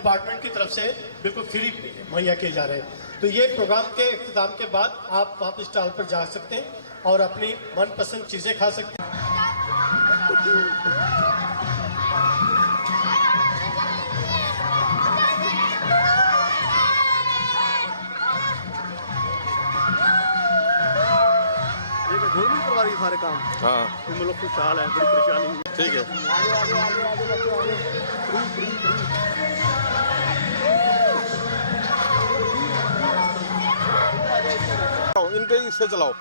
Department की तरफ से बिल्कुल फ्री मुहैया किए जा रहे हैं। तो ये प्रोग्राम के इख्तिताम के बाद आप वहाँ पर स्टॉल पर जा सकते हैं और अपनी मनपसंद चीज़ें खा सकते हैं। सारे काम हाँ तुम लोग खुशहाल है, बड़ी परेशानी हुई। ठीक है। इनके इससे चलाओ।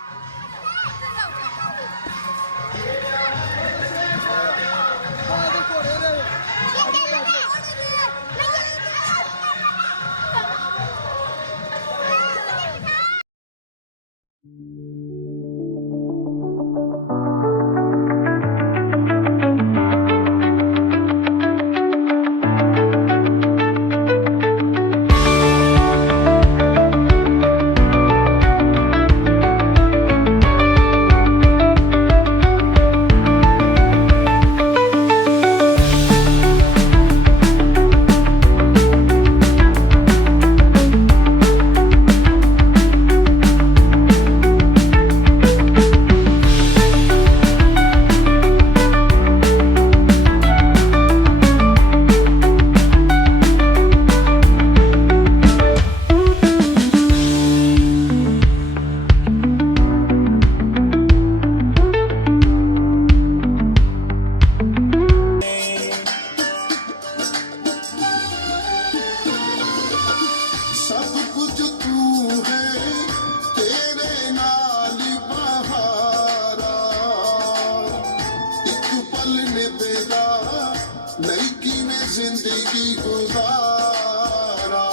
जिंदगी गुजारा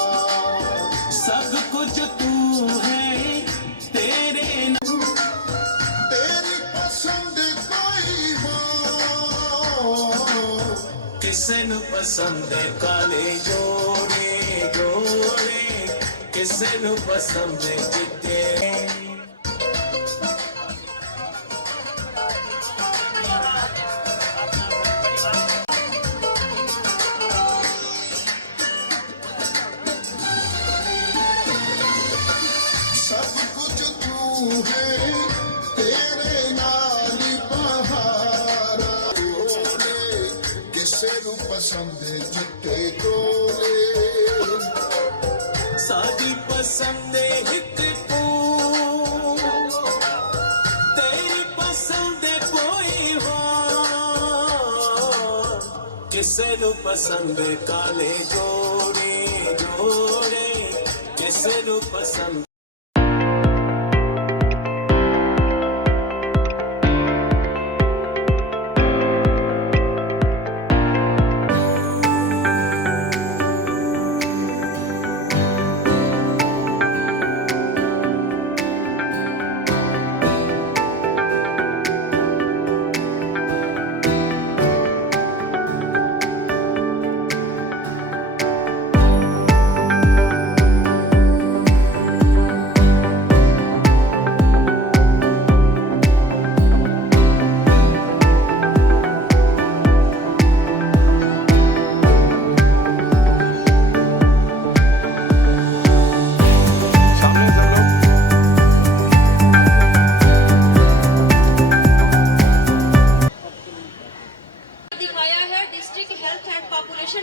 सब कुछ तू है तेरे तेरी पसंद कोई हो किसे न पसंद काले जोड़े जोड़े किसे न पसंद चिट्टे पसंद जिते तोले साडी पसंद हित को तेरी पसंद कोई हो किसे नु पसंद काले जोड़े जोड़े किसे नु पसंद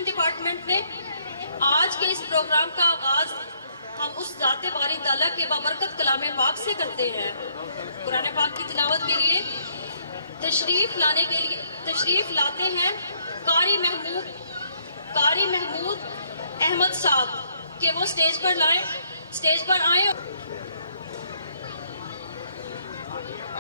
डिपार्टमेंट ने। आज के इस प्रोग्राम का आगाज हम उस ज़ाते बारी ताला के बाबरकत कलाम पाक से करते हैं। कुरान पाक की तिलावत के लिए तशरीफ लाते हैं कारी महमूद अहमद साहब के वो स्टेज पर आए।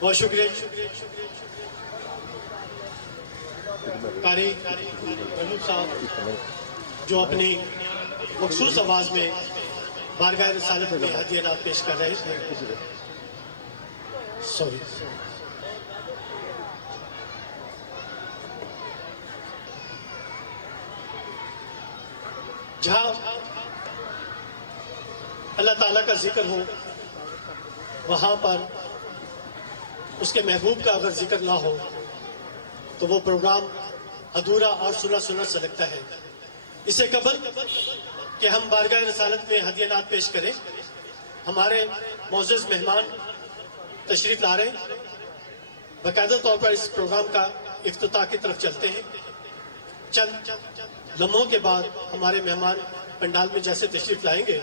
बहुत शुक्रिया कारी महमूद साहब जो अपनी मखसूस आवाज में बारगाह रिसालत में हदीयत पेश कर रहे थे। सॉरी जहां अल्लाह ताला का जिक्र हो वहां पर उसके महबूब का अगर जिक्र ना हो तो वो प्रोग्राम अधूरा और सुना सुना सा लगता है। इससे कबल कि हम बारगाह रिसालत में हदीयत पेश करें, हमारे मोअज़्ज़ज़ मेहमान तशरीफ ला रहे हैं। बाकायदा तौर पर इस प्रोग्राम का इफ्तिताह की तरफ चलते हैं। चंद लम्हों के बाद हमारे मेहमान पंडाल में जैसे तशरीफ लाएंगे,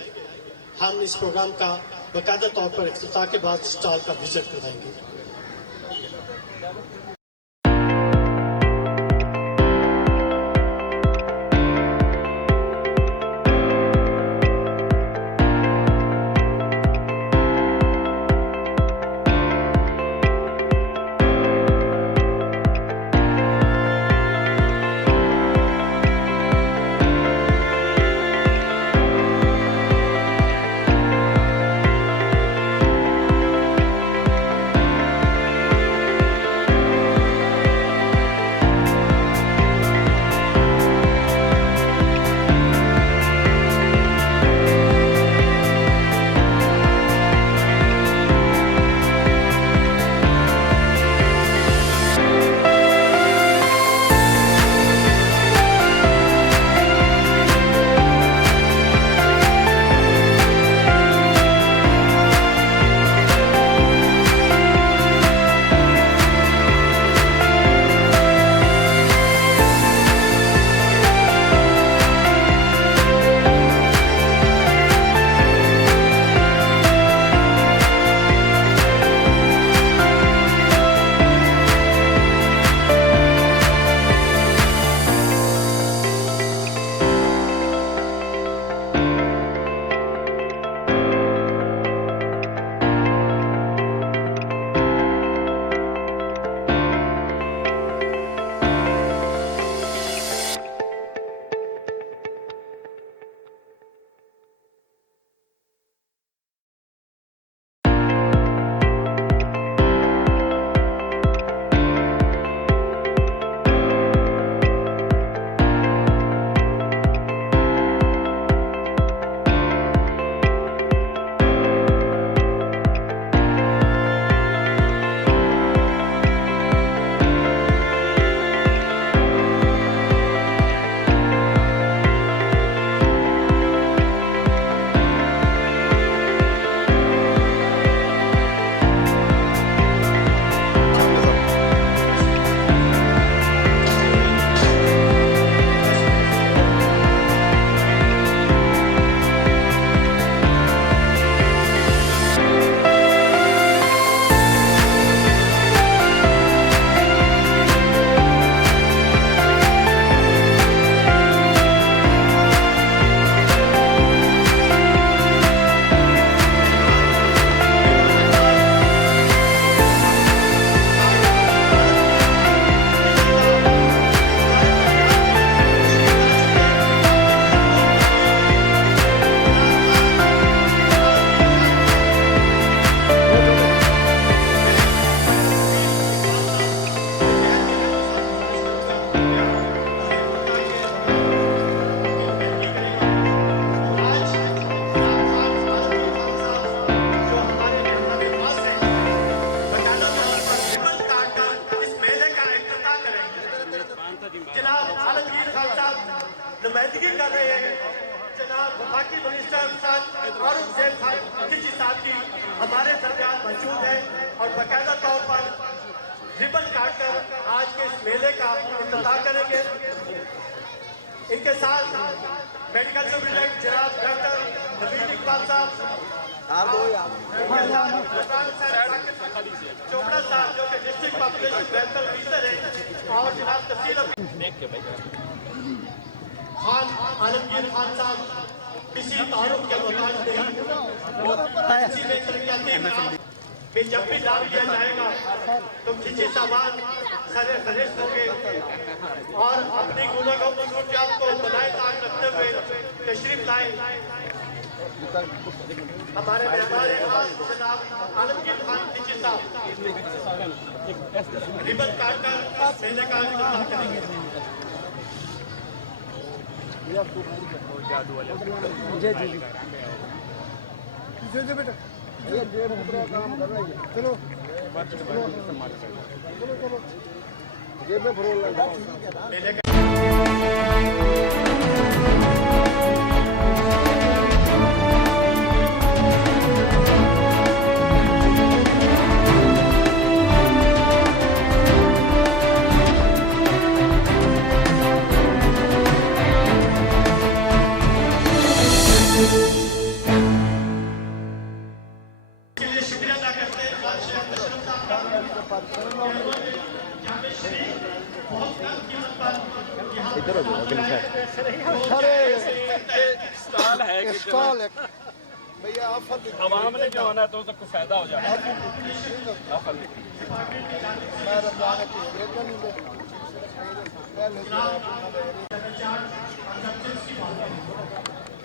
हम इस प्रोग्राम का बाकायदा तौर पर इफ्तिताह के बाद स्टॉल का विजिट करवाएंगे। यहाँ मौजूद है और बाकायदा तौर पर रिबन काटकर आज के इस मेले का इफ्तिताह करेंगे। इनके साथ मेडिकल सुपरिटेंडेंट जनाब डॉक्टर नवीन इकबाल साहब, चोपड़ा साहब जो कि डिस्ट्रिक्ट पॉपुलेशन वेलफेयर ऑफिसर है, और जनाब तहसील खान आलमगीर खान साहब किसी तारुफ के मोहताज नहीं, किसी में तरक्याती कि जब भी नाम लिया जाएगा तो खिंची सामान सारे फरिश्त होंगे और अपनी गुनाहों को सूरजात को बनाए ताक रखते हुए तशरीफ लाए। हमारे मेहमान खास जनाब आलमगीर खान खिंची साहब रिबन काटकर मेले का इफ्तिताह करेंगे। बेटा काम कर रही है, चलो जेब में फरोल लगा। इधर हो जाओ अगले स्टॉल है स्टॉल है भैया, ऑफर आवाम ने जो आना तो सबको फायदा हो जाएगा।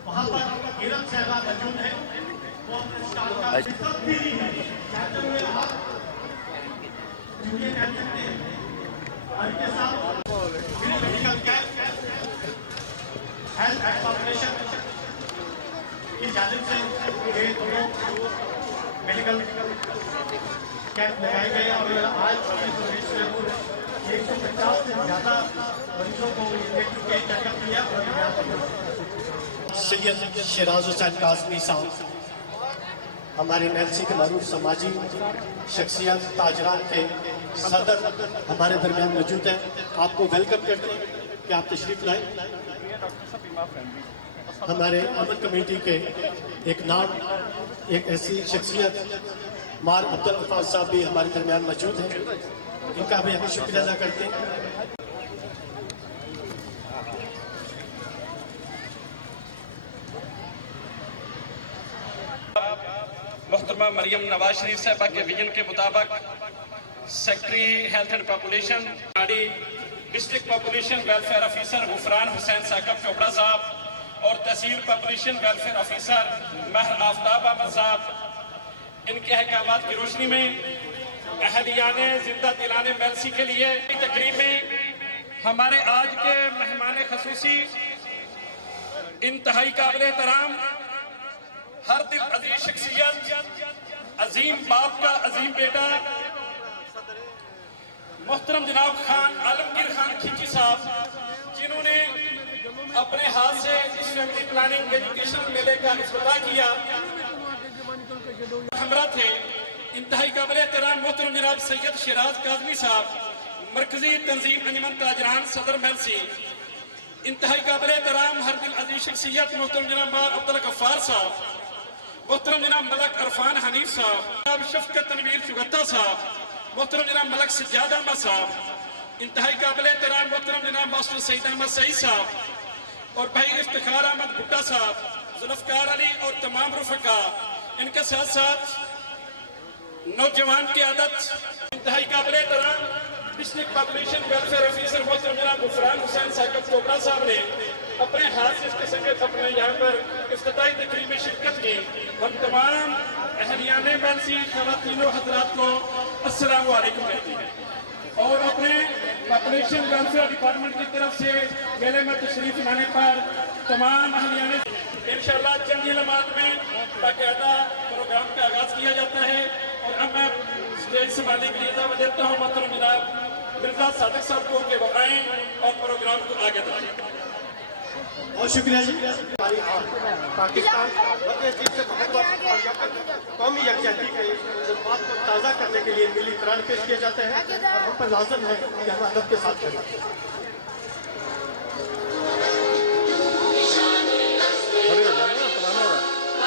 वहाँ पर किरण साहबा मौजूद है, वो अपने स्टॉल का medical camp health and population की जानिब से ये दोनों मेडिकल कैंप लगाए गए और आज की इस 150 से ज़्यादा मरीजों को चेकअप किया। सैयद शिराज हुसैन काज़मी साहब हमारे NLC के मरूफ समाजी शख्सियत ताजरान के सदर हमारे दरमियान मौजूद हैं। आपको वेलकम करते हैं कि आप तशरीफ लाएं। हमारे अमन कमेटी के एक नाम एक ऐसी शख्सियत मार अब्दुल अफाज साहब भी हमारे दरमियान मौजूद हैं, इनका भी हमें शुक्रिया अदा करते हैं। मोहतरमा मरियम नवाज शरीफ साहबा के विजन के मुताबिक secretary health and population district population welfare officer Gufran Hussain Saqib Chopra साहब और tehsil population welfare officer Mehar Aftab Ahmed साहब, इनके अहकामात की रोशनी में अहलियाने जिंदा दिलाने मेलसी के लिए तकरीब में हमारे आज के मेहमान खसूसी इंतहाई काबिल एहतराम हर दिल अजीज शख्सियत अजीम बाप का अजीम बेटा मोहतरम जनाब खान आलमगीर खान खिंची साहब, जिन्होंने अपने हाथ से इस फैमिली प्लानिंग एजुकेशन मेले का इफ्तिताह किया, हमरा थे। इंतहाई काबिल एहतराम मोहतरम जनाब सैयद शिराज काज़मी साहब मरकजी तंजीम अंजुमन ताजरान सदर मेलसी। इंतहाई काबिल एहतराम हर दिल अजीज शख्सियत मोहतरम जनाब अब्दुल गफ्फार साहब, मोहतरम जनाब मलक अरफान हनीफ साहब, जनाब शफकत तनवीर चुगत्ता साहब, मोहतरम जनाब मलक सज्जाद अहमद साहब, इंतहाई काबिल एहतराम मोहतरम जनाब मास्टर सईद अहमद सईद साहब और भाई इफ्तिखार अहमद भुट्टा साहब, जुल्फकार अली और तमाम रुफका, इनके साथ साथ नौजवान की आदत इंतहाई काबिल एहतराम डिस्ट्रिक्ट पॉपुलेशन वेलफेयर ऑफिसर मोहतरम जनाब गुफरान हुसैन साकब चोपड़ा साहब ने अपने हाथ से इसके संगे अपने यहाँ पर इफ्तिताई तकरीब में शिरकत की। हम तमाम अहलियाने मेलसी खवातीनों हजरात को अस्सलाम वालेकुम कहते हैं और अपने पॉपुलेशन वेलफेयर डिपार्टमेंट की तरफ से मेले में तशरीफ लाने पर तमाम अहलियाने इंशाअल्लाह चंद लम्हात में बाकायदा प्रोग्राम का आगाज किया जाता है। और अब मैं स्टेज संभालने के लिए दावत देता हूँ मोहतरम जनाब मिर्जा सादिक साहब को कि वो आएँ और प्रोग्राम को आगे बढ़ाएं। बहुत शुक्रिया जी। हमारी पाकिस्तान बांग्लादेश से मोहब्बत और कौमी यकजहती के जज्बात को ताज़ा करने के लिए मिली कुरान पेश किए जाते हैं और हम पर लाजम है कि हम अदब के साथ करें।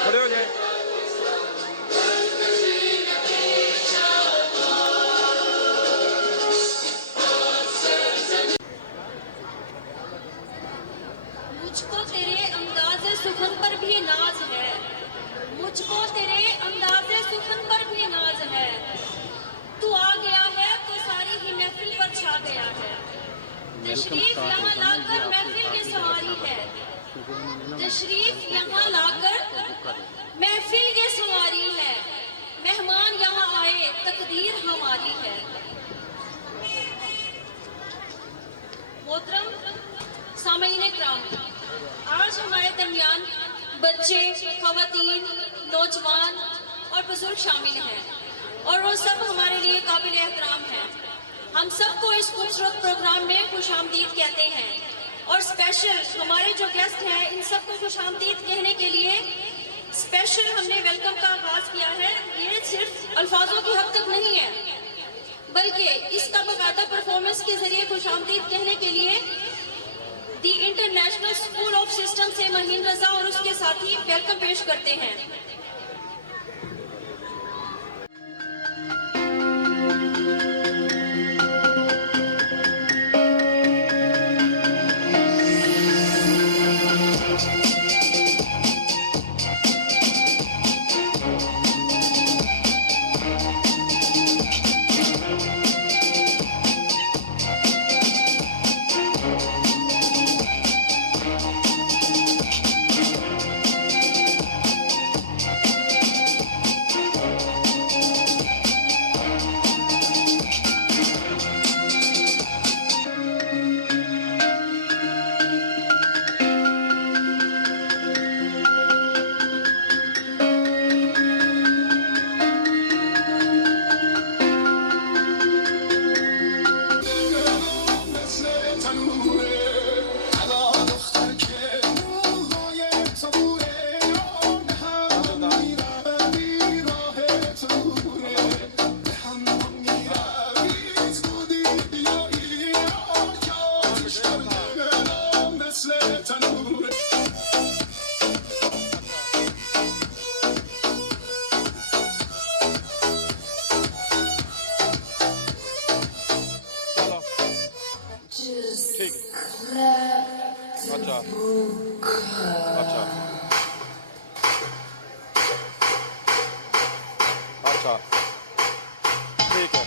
खड़े हो जाए। मुझको तेरे अंदाज़े सुखन पर भी नाज है, मुझको तेरे अंदाज़े सुखन पर भी नाज है। तू आ गया है तो सारी ही महफिल पर छा गया है। तशरीफ यहाँ लाकर महफिल की सवारी है, तशरीफ यहाँ लाकर महफिल की सवारी है। मेहमान यहाँ आए तकदीर हमारी है। मोहतरम सामईन इकराम, आज हमारे दरमियान बच्चे, खवातीन, नौजवान और बुजुर्ग शामिल हैं और वो सब हमारे लिए काबिल एहतराम हैं। हम सबको इस खूबसूरत प्रोग्राम में खुशामदीद कहते हैं और स्पेशल हमारे जो गेस्ट हैं इन सबको खुशामदीद कहने के लिए स्पेशल हमने वेलकम का आगाज किया है। ये सिर्फ अल्फाजों की हद तक नहीं है बल्कि इसका बाकायदा परफॉर्मेंस के जरिए खुशामदीद कहने के लिए दी इंटरनेशनल स्कूल ऑफ सिस्टम से महीन रजा और उसके साथी वेलकम पेश करते हैं। अच्छा अच्छा अच्छा ठीक है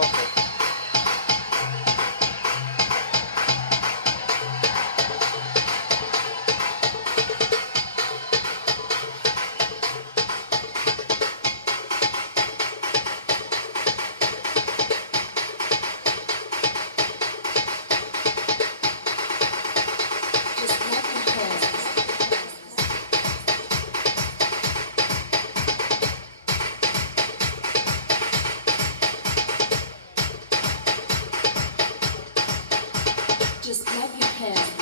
okay. Just clap your hands.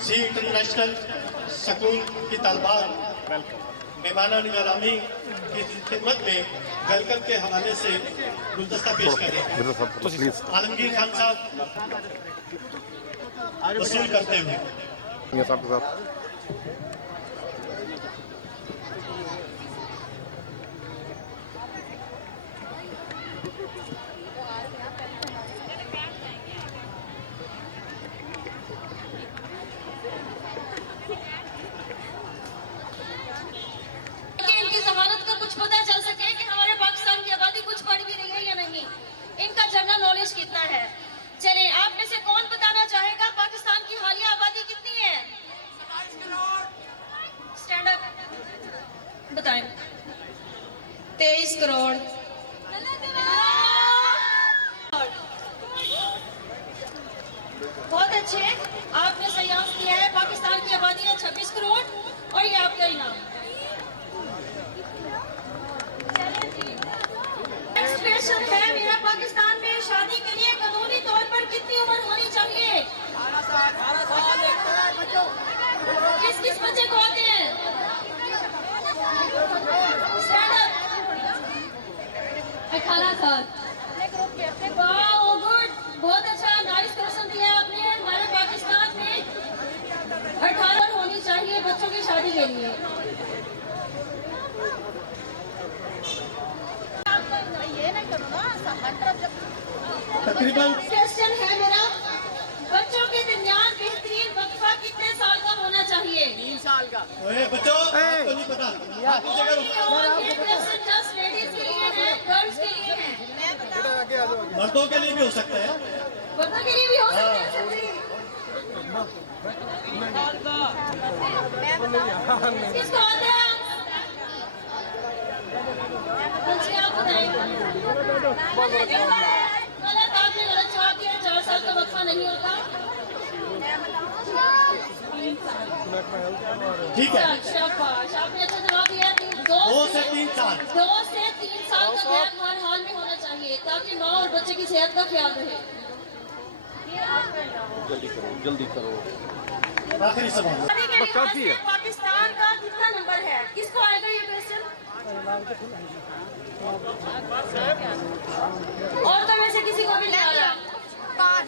C international school की तलबात मेहमान निगरानी की खिदमत में वेलकम के हवाले से गुलदस्ता पेश कर रहे हैं। आलमगीर खान साहब वसूल करते हुए ये सबके साथ इनकी जमानत का कुछ पता चल सके कि हमारे पाकिस्तान की आबादी कुछ पढ़ भी रही है या नहीं, इनका जनरल नॉलेज कितना है। चलिए, आप में से कौन बताना चाहेगा पाकिस्तान की हालिया आबादी कितनी है? स्टैंड अप, बताएं। 23 करोड़। बहुत अच्छे, आपने सही आंसर दिया है। पाकिस्तान की आबादी है 26 करोड़ और ये आपका इनाम। नेक्स्ट क्वेश्चन है मेरा, पाकिस्तान में शादी के लिए कानूनी तौर पर कितनी उम्र होनी चाहिए? 18 किस बच्चे को आते हैं? Stand up. 18 साल। वाओ, गुड, बहुत अच्छा, नाइस क्वेश्चन दिया आपने। हमारे पाकिस्तान में 18 होनी चाहिए बच्चों की शादी के लिए। तकरीबन क्वेश्चन है मेरा, बच्चों के दरमियान बेहतरीन वक्फा कितने साल का होना चाहिए? 3 साल का। ओए बच्चों, आपको नहीं पता। ये क्वेश्चन जस्ट लेडीज के लिए है, गर्ल्स के लिए है। मर्दों के लिए भी हो सकता है। मर्दों के लिए भी हो सकता है। किसको आता है? बच्चे आप बताएंगे। गलत, आपने गलत जवाब दिया। 4 साल का वक्फा नहीं होता। ठीक है, शाबाश, आपने अच्छा जवाब दिया। 2 से 3 साल। 2 से 3 साल का गैप हर हाल में होना चाहिए ताकि माँ और बच्चे की सेहत का ख्याल रहे। ये आपका जल्दी करो। आखिरी सवाल। पाकिस्तान का कितना नंबर है? किसको आएगा ये क्वेश्चन? और तो में से किसी को भी नहीं आ रहा। 5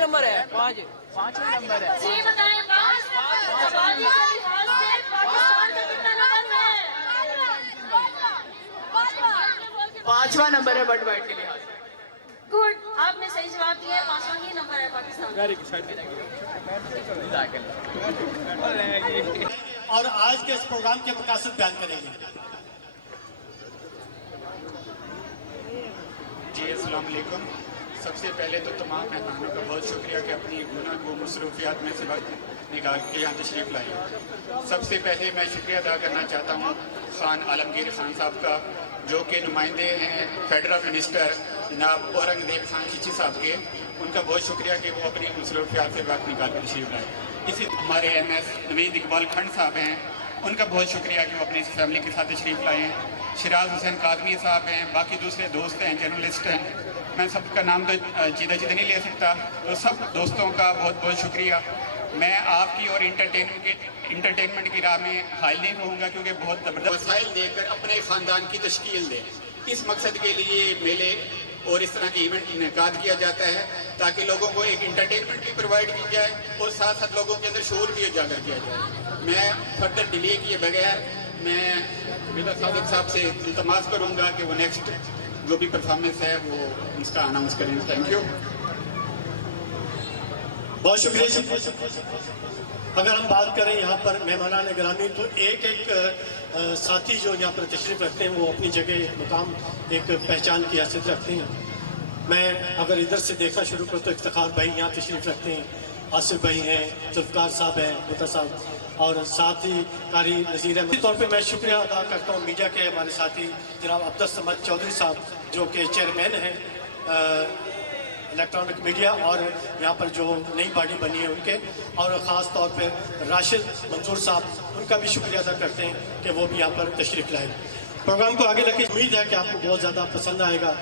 नंबर है। 5 नंबर है। जी बताएं, 5 आबादी के लिहाज से पाकिस्तान का कितना नंबर है? 5वां नंबर है वर्ल्ड वाइड के लिहाज से। गुड, आपने सही जवाब दिया है। 5वां ही नंबर है पाकिस्तान। और आज के इस प्रोग्राम के मकासद बयान करेंगे। जी अस्सलाम वालेकुम। सबसे पहले तो तमाम मेहमानों का बहुत शुक्रिया कि अपनी गुनाह मसरूफियात में से वक्त निकाल के यहाँ तशरीफ़ लाए। सबसे पहले मैं शुक्रिया अदा करना चाहता हूँ खान आलमगीर खान साहब का, जो कि नुमाइंदे हैं फेडरल मिनिस्टर जनाब औरंगजेब खान खिची साहब के। उनका बहुत शुक्रिया कि वो अपनी मसरूफियात से वक्त निकाल कर तशरीफ़ लाए। इसी हमारे MS नवीद इकबाल खंड साहब हैं, उनका बहुत शुक्रिया कि वो अपनी फैमिली के साथ तशरीफ़ लाए हैं। शिराज हुसैन कादमी साहब हैं, बाकी दूसरे दोस्त हैं, जर्नलिस्ट हैं, मैं सबका नाम तो जीदा नहीं ले सकता। तो सब दोस्तों का बहुत बहुत शुक्रिया। मैं आपकी और इंटरटेनमेंट की राह में हायल नहीं रहूँगा, क्योंकि बहुत ज़बरदस्त वसाइल देकर अपने ख़ानदान की तश्कील दें। इस मकसद के लिए मेले और इस तरह के इवेंट इनेकाद किया जाता है ताकि लोगों को एक इंटरटेनमेंट भी प्रोवाइड की जाए और साथ साथ लोगों के अंदर शोर भी उजागर किया जाए। मैं फर्दर डिले किए बगैर मैं मिर्जा सादिक साहब से इल्तमास करूँगा कि वो नेक्स्ट जो भी परफॉर्मेंस है वो उसका अनाउंस करें। Thank you. बहुत शुक्रिया जी। अगर हम बात करें यहाँ पर मेहमानान गिरामी, तो एक साथी जो यहाँ पर तशरीफ़ रखते हैं वो अपनी जगह मुकाम एक पहचान की हैसियत रखते हैं। मैं अगर इधर से देखना शुरू करूँ तो इफ्तिखार भाई यहाँ तशरीफ़ रखते हैं, आसिफ भाई हैं, जुल्फ़कार साहब हैं, मुता साहब, और साथ ही कारी नज़ीर अहमद। तौर पे मैं शुक्रिया अदा करता हूँ मीडिया के हमारे साथी जनाब अब्दुल समद चौधरी साहब, जो कि चेयरमैन हैं इलेक्ट्रॉनिक मीडिया, और यहाँ पर जो नई बॉडी बनी है उनके, और ख़ास तौर पे राशिद मंजूर साहब, उनका भी शुक्रिया अदा करते हैं कि वो भी यहाँ पर तशरीफ़ लाए। प्रोग्राम को आगे रखें, उम्मीद है कि आपको बहुत ज़्यादा पसंद आएगा।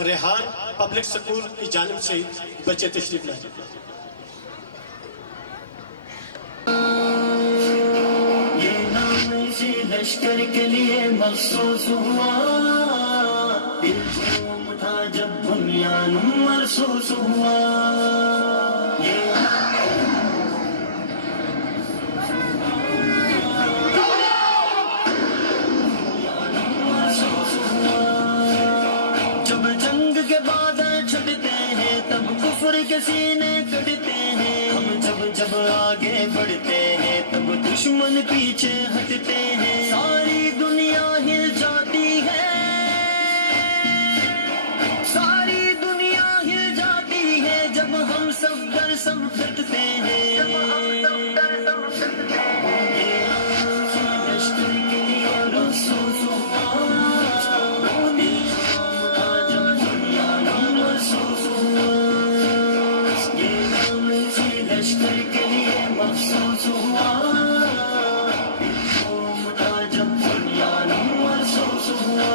रेहान पब्लिक स्कूल की जानिब से बच्चे तशरीफ़ लाए। लश्कर के लिए मखसूस हुआ, दिल झूम उठा जब बुनियान महसूस हुआ। ये के सीने कटते हैं। हम जब जब आगे बढ़ते हैं तब दुश्मन पीछे हटते हैं। सारी दुनिया हिल जाती है, सारी दुनिया हिल जाती है जब हम सब डर सब डरते हैं। लश्कर के लिए रसूल लश्कर के लिए मखसूस हुआ, जब दुनिया महसूस हुआ।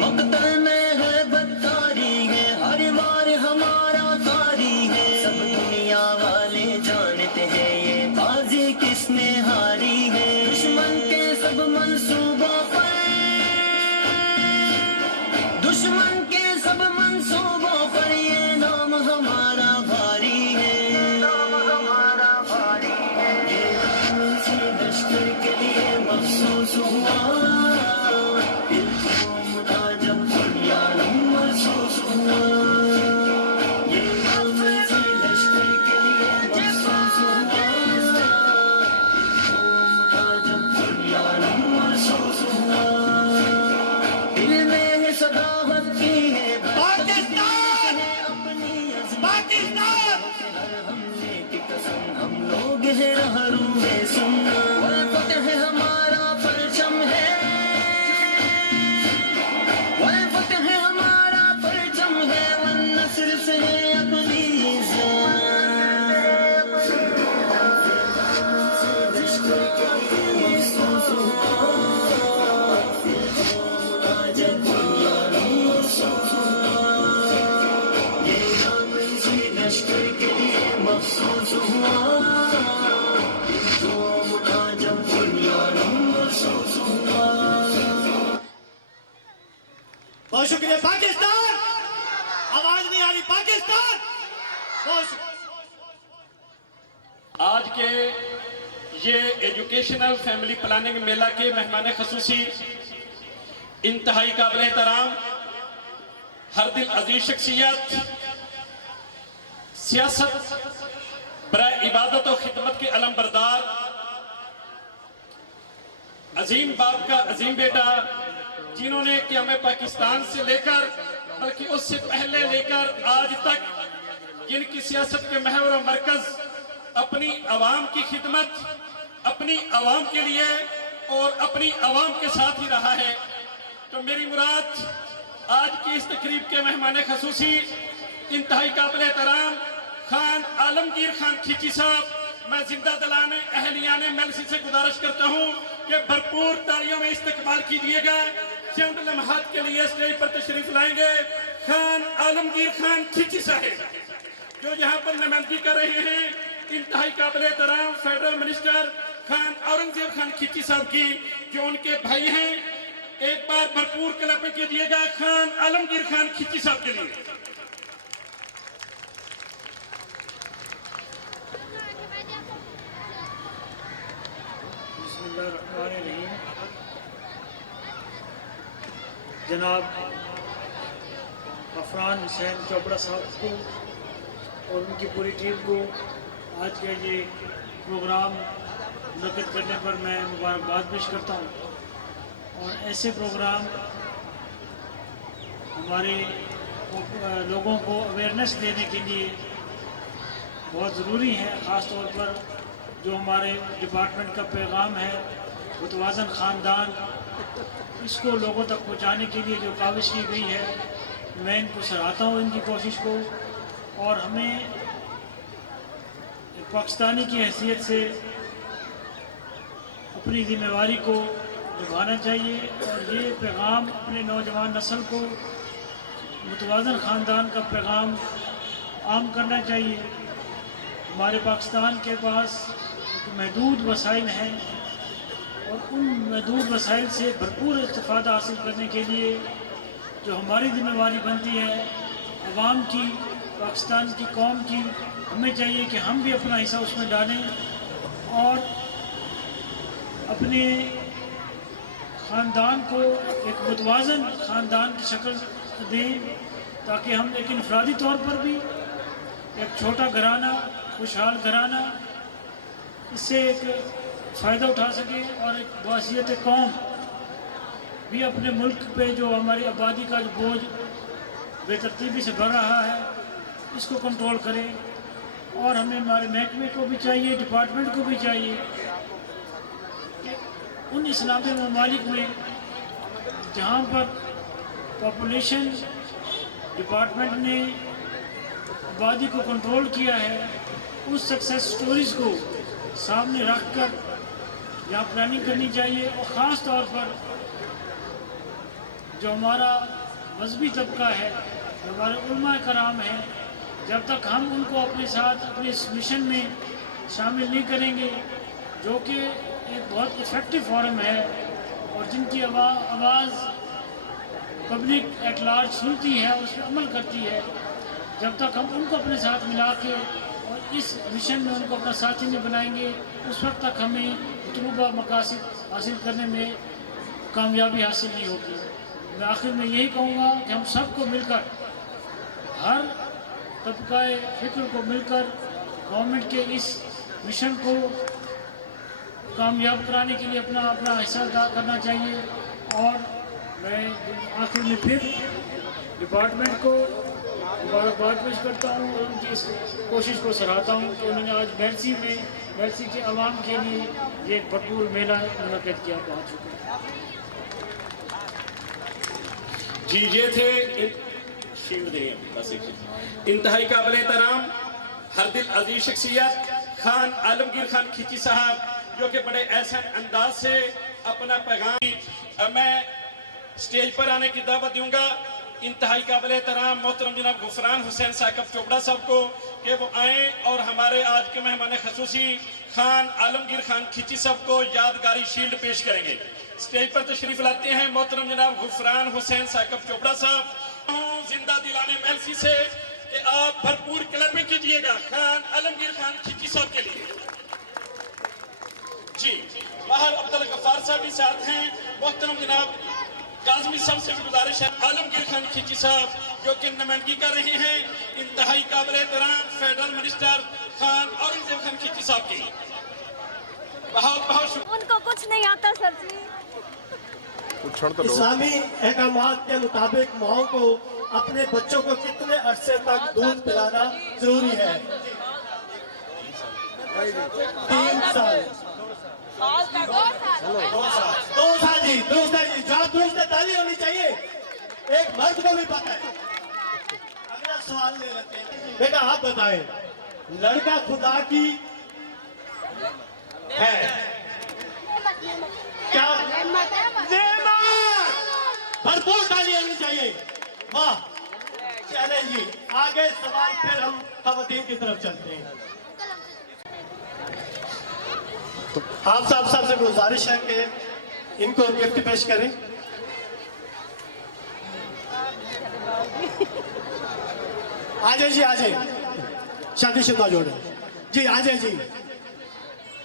मकतल में है बदकारी है, हर बार हमारा कारी है। सब दुनिया वाले जानते हैं ये बाजी किसने हारी है। दुश्मन के सब मंसूबों पर, दुश्मन के सब मंसूबों पर ये नाम हमारा भारी है। लश्कर के लिए मखसूस हुआ, दिल घूमता जब दुनिया महसूस हुआ। ये नाम से लश्कर के लिए मखसूस हुआ, घूमता जब दुनिया महसूस हुआ। दिल में है सदावत की है पाकिस्तान, अपनी पाकिस्तान हमने की कसम, हम लोग हैं हरू में सुनना। फतेह हमारा परचम है, फतेह हमारा परचम है। वन नस्र से अपनी लश्कर के लिए मखसूस हुआ, जब दुनिया महसूस हुआ। बहुत शुक्रिया पाकिस्तान। आवाज नहीं आ रही पाकिस्तान। बहुत आज के ये एजुकेशनल फैमिली प्लानिंग मेला के मेहमान खसूसी इंतहाई काबिल एहतराम हर दिल अजीज शख्सियत, सियासत बराए इबादत और खिदमत के अलम बरदार, अजीम बाप का अजीम बेटा, जिन्होंने क़याम पाकिस्तान से लेकर बल्कि उससे पहले लेकर आज तक जिनकी सियासत के महवर और मरकज अपनी आवाम की खिदमत, अपनी आवाम के लिए और अपनी आवाम के साथ ही रहा है। तो मेरी मुराद आज की इस तकरीब के मेहमान खसूसी इंतहाई काबिल एहतराम खान आलमगीर खान खींची साहब, मैं जिंदा दिलाने अहलियाने मेलसी से गुजारिश करता हूं कि भरपूर तालियों में इस्तकबाल कीजिएगा। चंद लम्हात के लिए स्टेज पर तशरीफ लाएंगे खान आलमगीर खान खींची साहब, जो यहाँ पर नुमाइंदगी कर रहे हैं इंतहाई काबिल एहतराम फेडरल मिनिस्टर खान औरंगजेब खान खींची साहब की, जो उनके भाई हैं। एक बार भरपूर क्लैपिंग कीजिएगा खान आलमगीर खान खींची साहब के लिए। जनाब अफरान हुसैन चोपड़ा साहब को और उनकी पूरी टीम को आज का ये प्रोग्राम मुनक़िद करने पर मैं मुबारकबाद पेश करता हूँ। और ऐसे प्रोग्राम हमारे लोगों को अवेयरनेस देने के लिए बहुत ज़रूरी है। ख़ास तौर पर जो हमारे डिपार्टमेंट का पैगाम है मुतवाज़न ख़ानदान, इसको लोगों तक पहुंचाने के लिए जो काविश की गई है, मैं इनको सराहता हूँ इनकी कोशिश को। और हमें पाकिस्तानी की हैसियत से अपनी जिम्मेवारी को निभाना चाहिए और ये पैगाम अपने नौजवान नस्ल को मुतवाज़न ख़ानदान का पैगाम आम करना चाहिए। हमारे पाकिस्तान के पास महदूद वसाइल हैं और उन महदूद वसाइल से भरपूर इस्तिफ़ादा हासिल करने के लिए जो हमारी जिम्मेवारी बनती है अवाम की, पाकिस्तान की कौम की, हमें चाहिए कि हम भी अपना हिस्सा उसमें डालें और अपने ख़ानदान को एक मुतवाज़न ख़ानदान की शक्ल दें, ताकि हम एक इनफरादी तौर पर भी एक छोटा घराना, खुशहाल घराना इससे एक फ़ायदा उठा सके और एक बासियत कौम भी अपने मुल्क पे जो हमारी आबादी का जो बोझ बेतरतीबी से बढ़ रहा है इसको कंट्रोल करें। और हमें हमारे महकमे को भी चाहिए, डिपार्टमेंट को भी चाहिए कि उन इस्लामी ममालिक में जहाँ पर पॉपुलेशन डिपार्टमेंट ने आबादी को कंट्रोल किया है उस सक्सेस स्टोरीज़ को सामने रख कर यहाँ प्लानिंग करनी चाहिए। और ख़ास तौर पर जो हमारा मजहबी तबका है, जो हमारे उलमा कराम हैं, जब तक हम उनको अपने साथ अपने इस मिशन में शामिल नहीं करेंगे, जो कि एक बहुत इफ़ेक्टिव फोरम है और जिनकी आवाज़ पब्लिक एट लार्ज सुनती है, उस पर अमल करती है, जब तक हम उनको अपने साथ मिला के और इस मिशन में उनको अपना साथी नहीं बनाएंगे, उस वक्त तक हमें मतलूबा मकासद हासिल करने में कामयाबी हासिल नहीं होगी। मैं आखिर में यही कहूँगा कि हम सबको मिलकर, हर तबकाए फ़िक्र को मिलकर गवर्नमेंट के इस मिशन को कामयाब कराने के लिए अपना अपना हिस्सा अदा करना चाहिए। और मैं आखिर में फिर डिपार्टमेंट को मुबारकबाद पेश करता हूँ और उनकी इस कोशिश को सराहता हूँ कि उन्होंने आज मेलसी के आवाम के लिए ये एक भरपूर मेला मुनक़िद किया। बहुत शुक्रिया जी। ये थे इंतहाई काबिल एहतराम हरदिल अजीज शख्सियत खान आलमगीर खान खिची साहब, जो कि बड़े ऐसे अंदाज से अपना पैगाम मैं स्टेज पर आने की दावत दूंगा। इंतहाई काबिल एहतराम मोहतरम जनाब गुफरान हुसैन साकब चोपड़ा साहब को कि वो आए और हमारे आज के मेहमान खसूसी खान आलमगीर खान खिची साहब को यादगारी शील्ड पेश करेंगे। स्टेज पर तशरीफ लाते हैं मोहतरम जनाब गुफरान हुसैन साकब चोपड़ा साहब। जिंदा दिलाने मेलसी से कि आप भरपूर क्लबिंग कीजिएगा खान आलमगीर खान खिची साहब के लिए। जी, बाहर अब्दुल गफ्फार साहब भी साथ हैं। मोहतरम जनाब काज़मी साहब से भी गुजारिश है, आलमगीर खान खिची साहब जो कि नुमाइंदगी कर रहे हैं इंतहाई काबिल एहतराम फेडरल मिनिस्टर खान औरंगजेब खान खिची साहब की। बहुत बहुत शुक्रिया। उनको कुछ नहीं आता सर जी। इस्लामी अहकामात के मुताबिक माओ को अपने बच्चों को कितने अरसे तक दूध पिलाना जरूरी है? 3 साल। 2 साल जी, दुरुस्त है जी, जहाँ दुरुस्त ताली होनी चाहिए। एक मर्द को भी पता है। अगला सवाल ले लेते हैं। बेटा आप बताएं, लड़का खुदा की है क्या? भरपूर ताली होनी चाहिए। वाह, चले जी आगे सवाल, फिर हम खवातीन की तरफ चलते हैं। आप साहब से गुजारिश है कि इनको गिफ्ट पेश करें। आजे जी, आजे शादीशुदा जोड़े जी, आजे जी।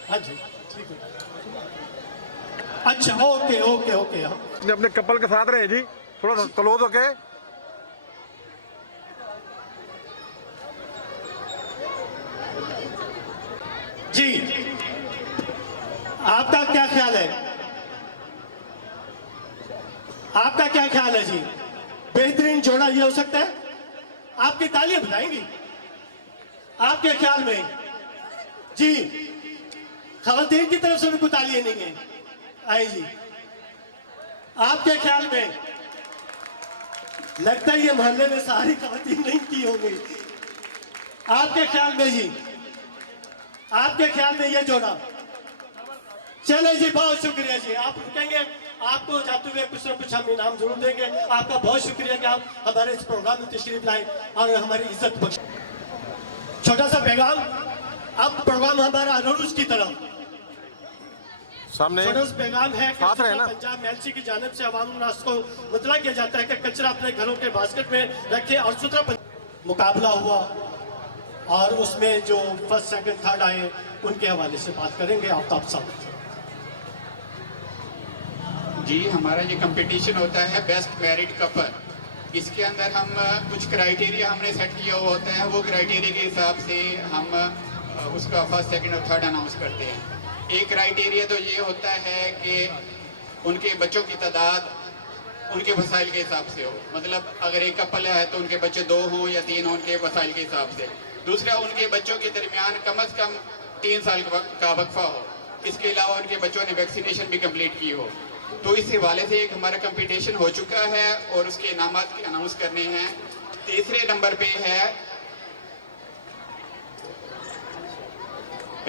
हाँ जी, ठीक है। अच्छा, ओके ओके ओके। अपने कपल के साथ रहे जी, थोड़ा क्लोज होके। जी, आपका क्या ख्याल है? आपका क्या ख्याल है जी? बेहतरीन जोड़ा ये हो सकता है? आपकी तालियां बजाएंगी आपके ख्याल में? जी, खवातीन की तरफ से भी कोई तालियां नहीं है। आई जी, आपके ख्याल में? लगता है ये मोहल्ले में सारी खवातीन नहीं की होंगी। आपके ख्याल में जी? आपके ख्याल में ये जोड़ा? चले जी, बहुत शुक्रिया जी। आप कहेंगे आपको जाते हुए कुछ ना कुछ हम इनाम जरूर देंगे। आपका बहुत शुक्रिया कि आप हमारे इस प्रोग्राम में तशरीफ लाए और हमारी इज्जत बख्शे। छोटा सा पैगाम, अब प्रोग्राम हमारा अरूज की तरफ सामने छोटा सा पैगाम है कि ना? पंजाब मेलसी की जानिब से अवाम नास को मुतला किया जाता है कि कचरा अपने घरों के बास्केट में रखे और सुथरा। मुकाबला हुआ और उसमें जो फर्स्ट सेकंड थर्ड आए उनके हवाले से बात करेंगे आफ्ताब साहब। जी, हमारा ये कंपटीशन होता है बेस्ट मैरिड कपल। इसके अंदर हम कुछ क्राइटेरिया हमने सेट किया हुआ होता है, वो क्राइटेरिया के हिसाब से हम उसका फर्स्ट सेकंड और थर्ड अनाउंस करते हैं। एक क्राइटेरिया तो ये होता है कि उनके बच्चों की तादाद उनके वसाइल के हिसाब से हो, मतलब अगर एक कपल है तो उनके बच्चे 2 हों या 3 हों उनके वसाइल के हिसाब से। दूसरा, उनके बच्चों के दरमियान कम से कम 3 साल का वक्फा हो। इसके अलावा उनके बच्चों ने वैक्सीनेशन भी कंप्लीट की हो। तो इस हवाले से एक हमारा कंपटीशन हो चुका है और उसके इनामात अनाउंस करने हैं। तीसरे नंबर पे है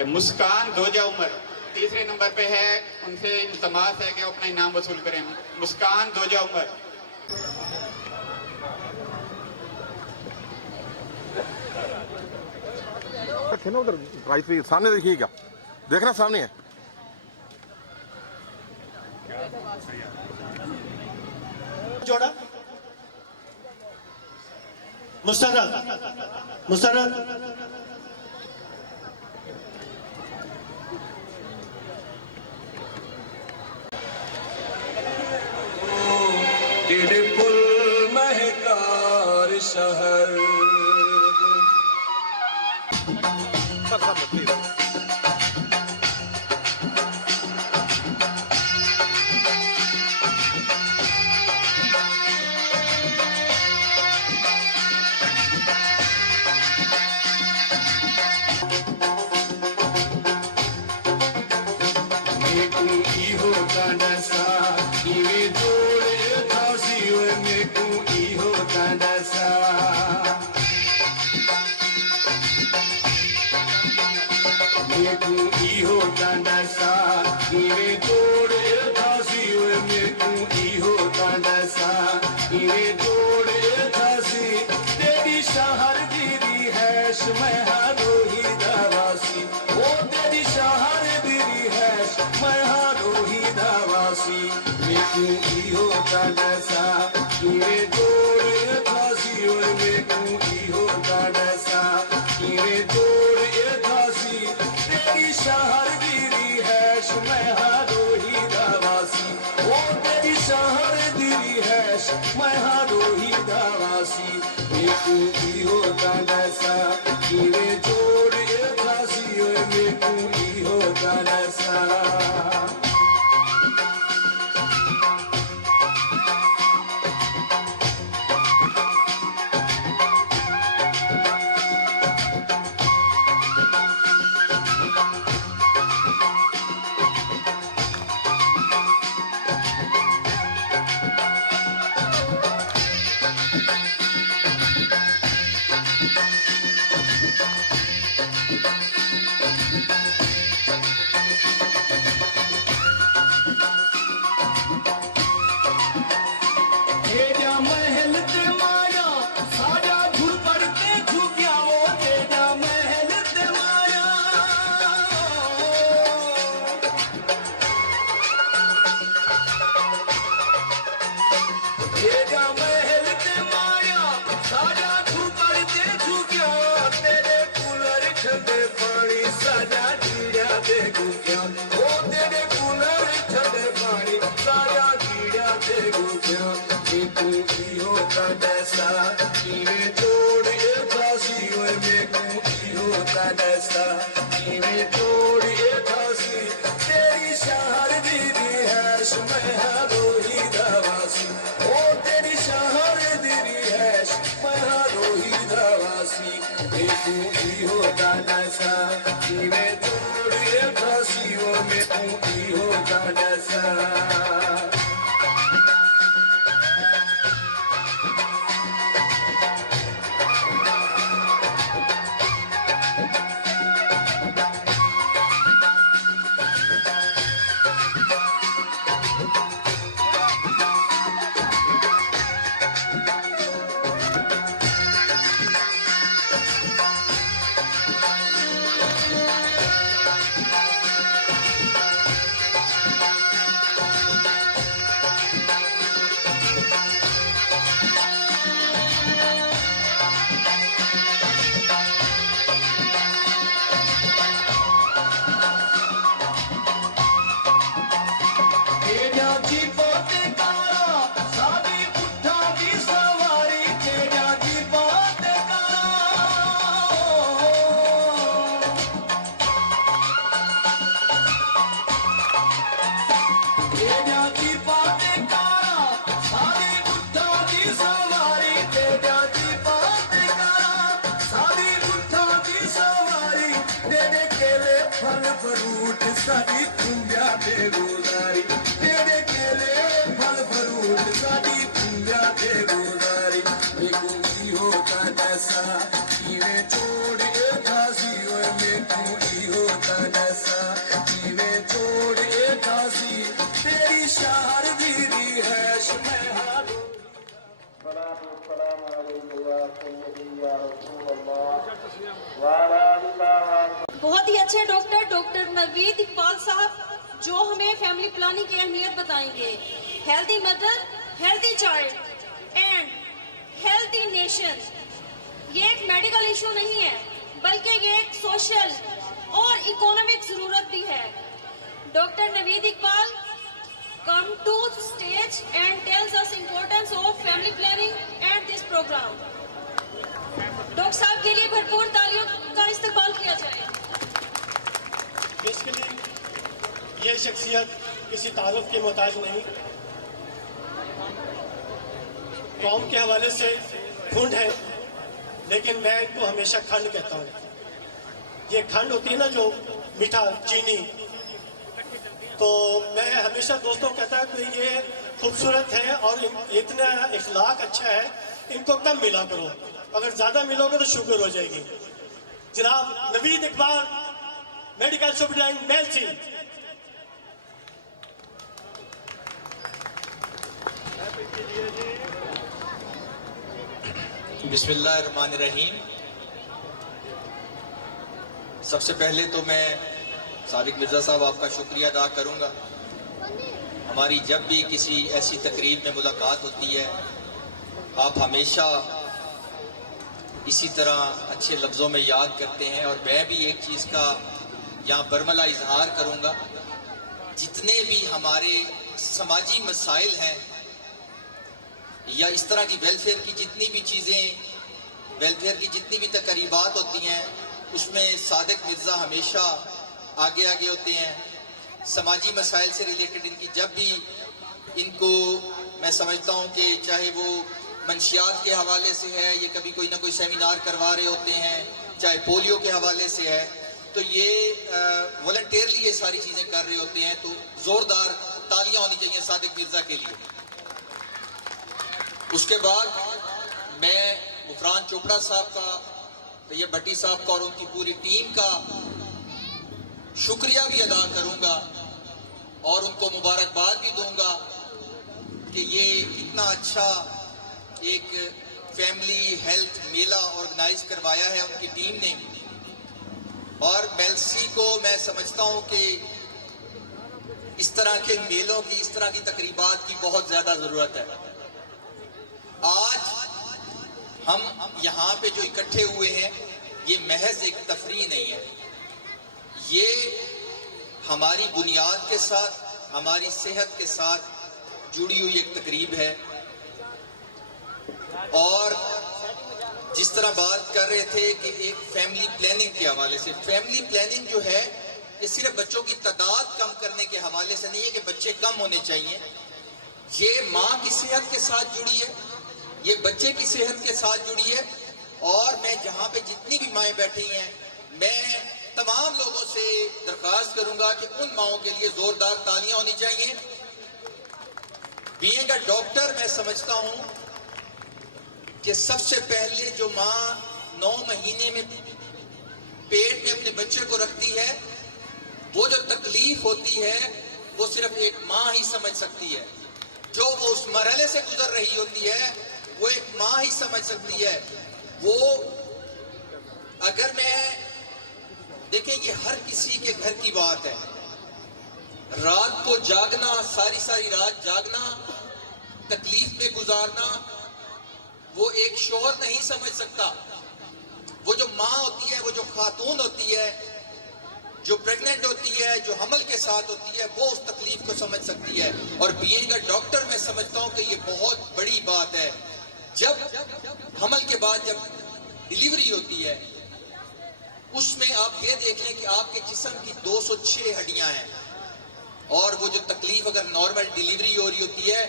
मुस्कान दोजा उमर। तीसरे नंबर पे है, उनसे इल्तमास है कि वो अपना इनाम वसूल करें। मुस्कान दोजा उमर। ना उधर प्राइस भी सामने देखिएगा, देखना सामने है। जोड़ा मुसर्रत तेरे पुल महकार शहर बहुत ही अच्छे डॉक्टर नवीद इकबाल साहब जो हमें फैमिली प्लानिंग की अहमियत बताएंगे। Healthy mother, healthy child and healthy nation, ये एक मेडिकल इशू नहीं है बल्कि ये एक सोशल और इकोनॉमिक जरूरत भी है। Doctor Naveed Iqbal come to stage and tells us importance of family planning and this program. Doctor साहब के लिए भरपूर तालियों का इस्तेमाल किया जाए। बेसिकली ये शख्सियत किसी तारुफ के मोहताज नहीं, कौम के हवाले से खून है, लेकिन मैं इनको हमेशा खंड कहता हूँ। ये खंड होती है ना जो मीठा चीनी, तो मैं हमेशा दोस्तों को कहता है कि ये खूबसूरत है और इतना इखलाक अच्छा है, इनको कम मिला करो, अगर ज्यादा मिलोगे तो शुगर हो जाएगी। जनाब नवीद इकबाल, मेडिकल सुपरिटेंडेंट मेल सिंह। बिस्मिल्लाहिर्रहमानिर्रहीम। सबसे पहले तो मैं सादिक मिर्ज़ा साहब आपका शुक्रिया अदा करूंगा। हमारी जब भी किसी ऐसी तकरीब में मुलाकात होती है, आप हमेशा इसी तरह अच्छे लफ्ज़ों में याद करते हैं। और मैं भी एक चीज़ का यहाँ बरमला इजहार करूंगा, जितने भी हमारे समाजी मसाइल हैं या इस तरह की वेलफेयर की जितनी भी चीज़ें, वेलफेयर की जितनी भी तकरीबात होती हैं, उसमें सादिक मिर्ज़ा हमेशा आगे आगे होते हैं। समाजी मसाइल से रिलेटेड इनकी जब भी इनको मैं समझता हूँ कि चाहे वो मंशियात के हवाले से है, ये कभी कोई ना कोई सेमिनार करवा रहे होते हैं, चाहे पोलियो के हवाले से है, तो ये वॉलंटियरली ये सारी चीज़ें कर रहे होते हैं। तो ज़ोरदार तालियां होनी चाहिए सादिक मिर्ज़ा के लिए। उसके बाद मैं गुफरान चोपड़ा साहब का, तैयब भट्टी साहब का और उनकी पूरी टीम का शुक्रिया भी अदा करूंगा और उनको मुबारकबाद भी दूंगा कि ये इतना अच्छा एक फैमिली हेल्थ मेला ऑर्गेनाइज करवाया है उनकी टीम ने। और मेलसी को मैं समझता हूं कि इस तरह के मेलों की, इस तरह की तकरीबात की बहुत ज्यादा जरूरत है। आज हम यहाँ पे जो इकट्ठे हुए हैं, ये महज एक तफरीह नहीं है, ये हमारी बुनियाद के साथ, हमारी सेहत के साथ जुड़ी हुई एक तकरीब है। और जिस तरह बात कर रहे थे कि एक फैमिली प्लानिंग के हवाले से, फैमिली प्लानिंग जो है ये सिर्फ बच्चों की तादाद कम करने के हवाले से नहीं है कि बच्चे कम होने चाहिए, ये माँ की सेहत के साथ जुड़ी है, ये बच्चे की सेहत के साथ जुड़ी है। और मैं जहाँ पे जितनी भी माएँ बैठी हैं, मैं तमाम लोगों से दरख्वास्त करूंगा कि उन माओं के लिए जोरदार तालियां होनी चाहिए। बीइंग अ डॉक्टर मैं समझता हूं कि सबसे पहले जो माँ 9 महीने में पेट में अपने बच्चे को रखती है, वो जो तकलीफ होती है वो सिर्फ एक माँ ही समझ सकती है। जो वो उस मरहले से गुजर रही होती है वो एक माँ ही समझ सकती है। वो अगर मैं देखें, ये हर किसी के घर की बात है, रात को जागना, सारी सारी रात जागना, तकलीफ में गुजारना, वो एक शौहर नहीं समझ सकता। वो जो माँ होती है, वो जो खातून होती है, जो प्रेग्नेंट होती है, जो हमल के साथ होती है, वो उस तकलीफ को समझ सकती है। और बीइंग अ डॉक्टर मैं समझता हूँ कि ये बहुत बड़ी बात है। जब हमल के बाद जब डिलीवरी होती है, उसमें आप ये देख लें कि आपके जिस्म की 206 हड्डियां हैं, और वो जो तकलीफ अगर नॉर्मल डिलीवरी हो रही होती है,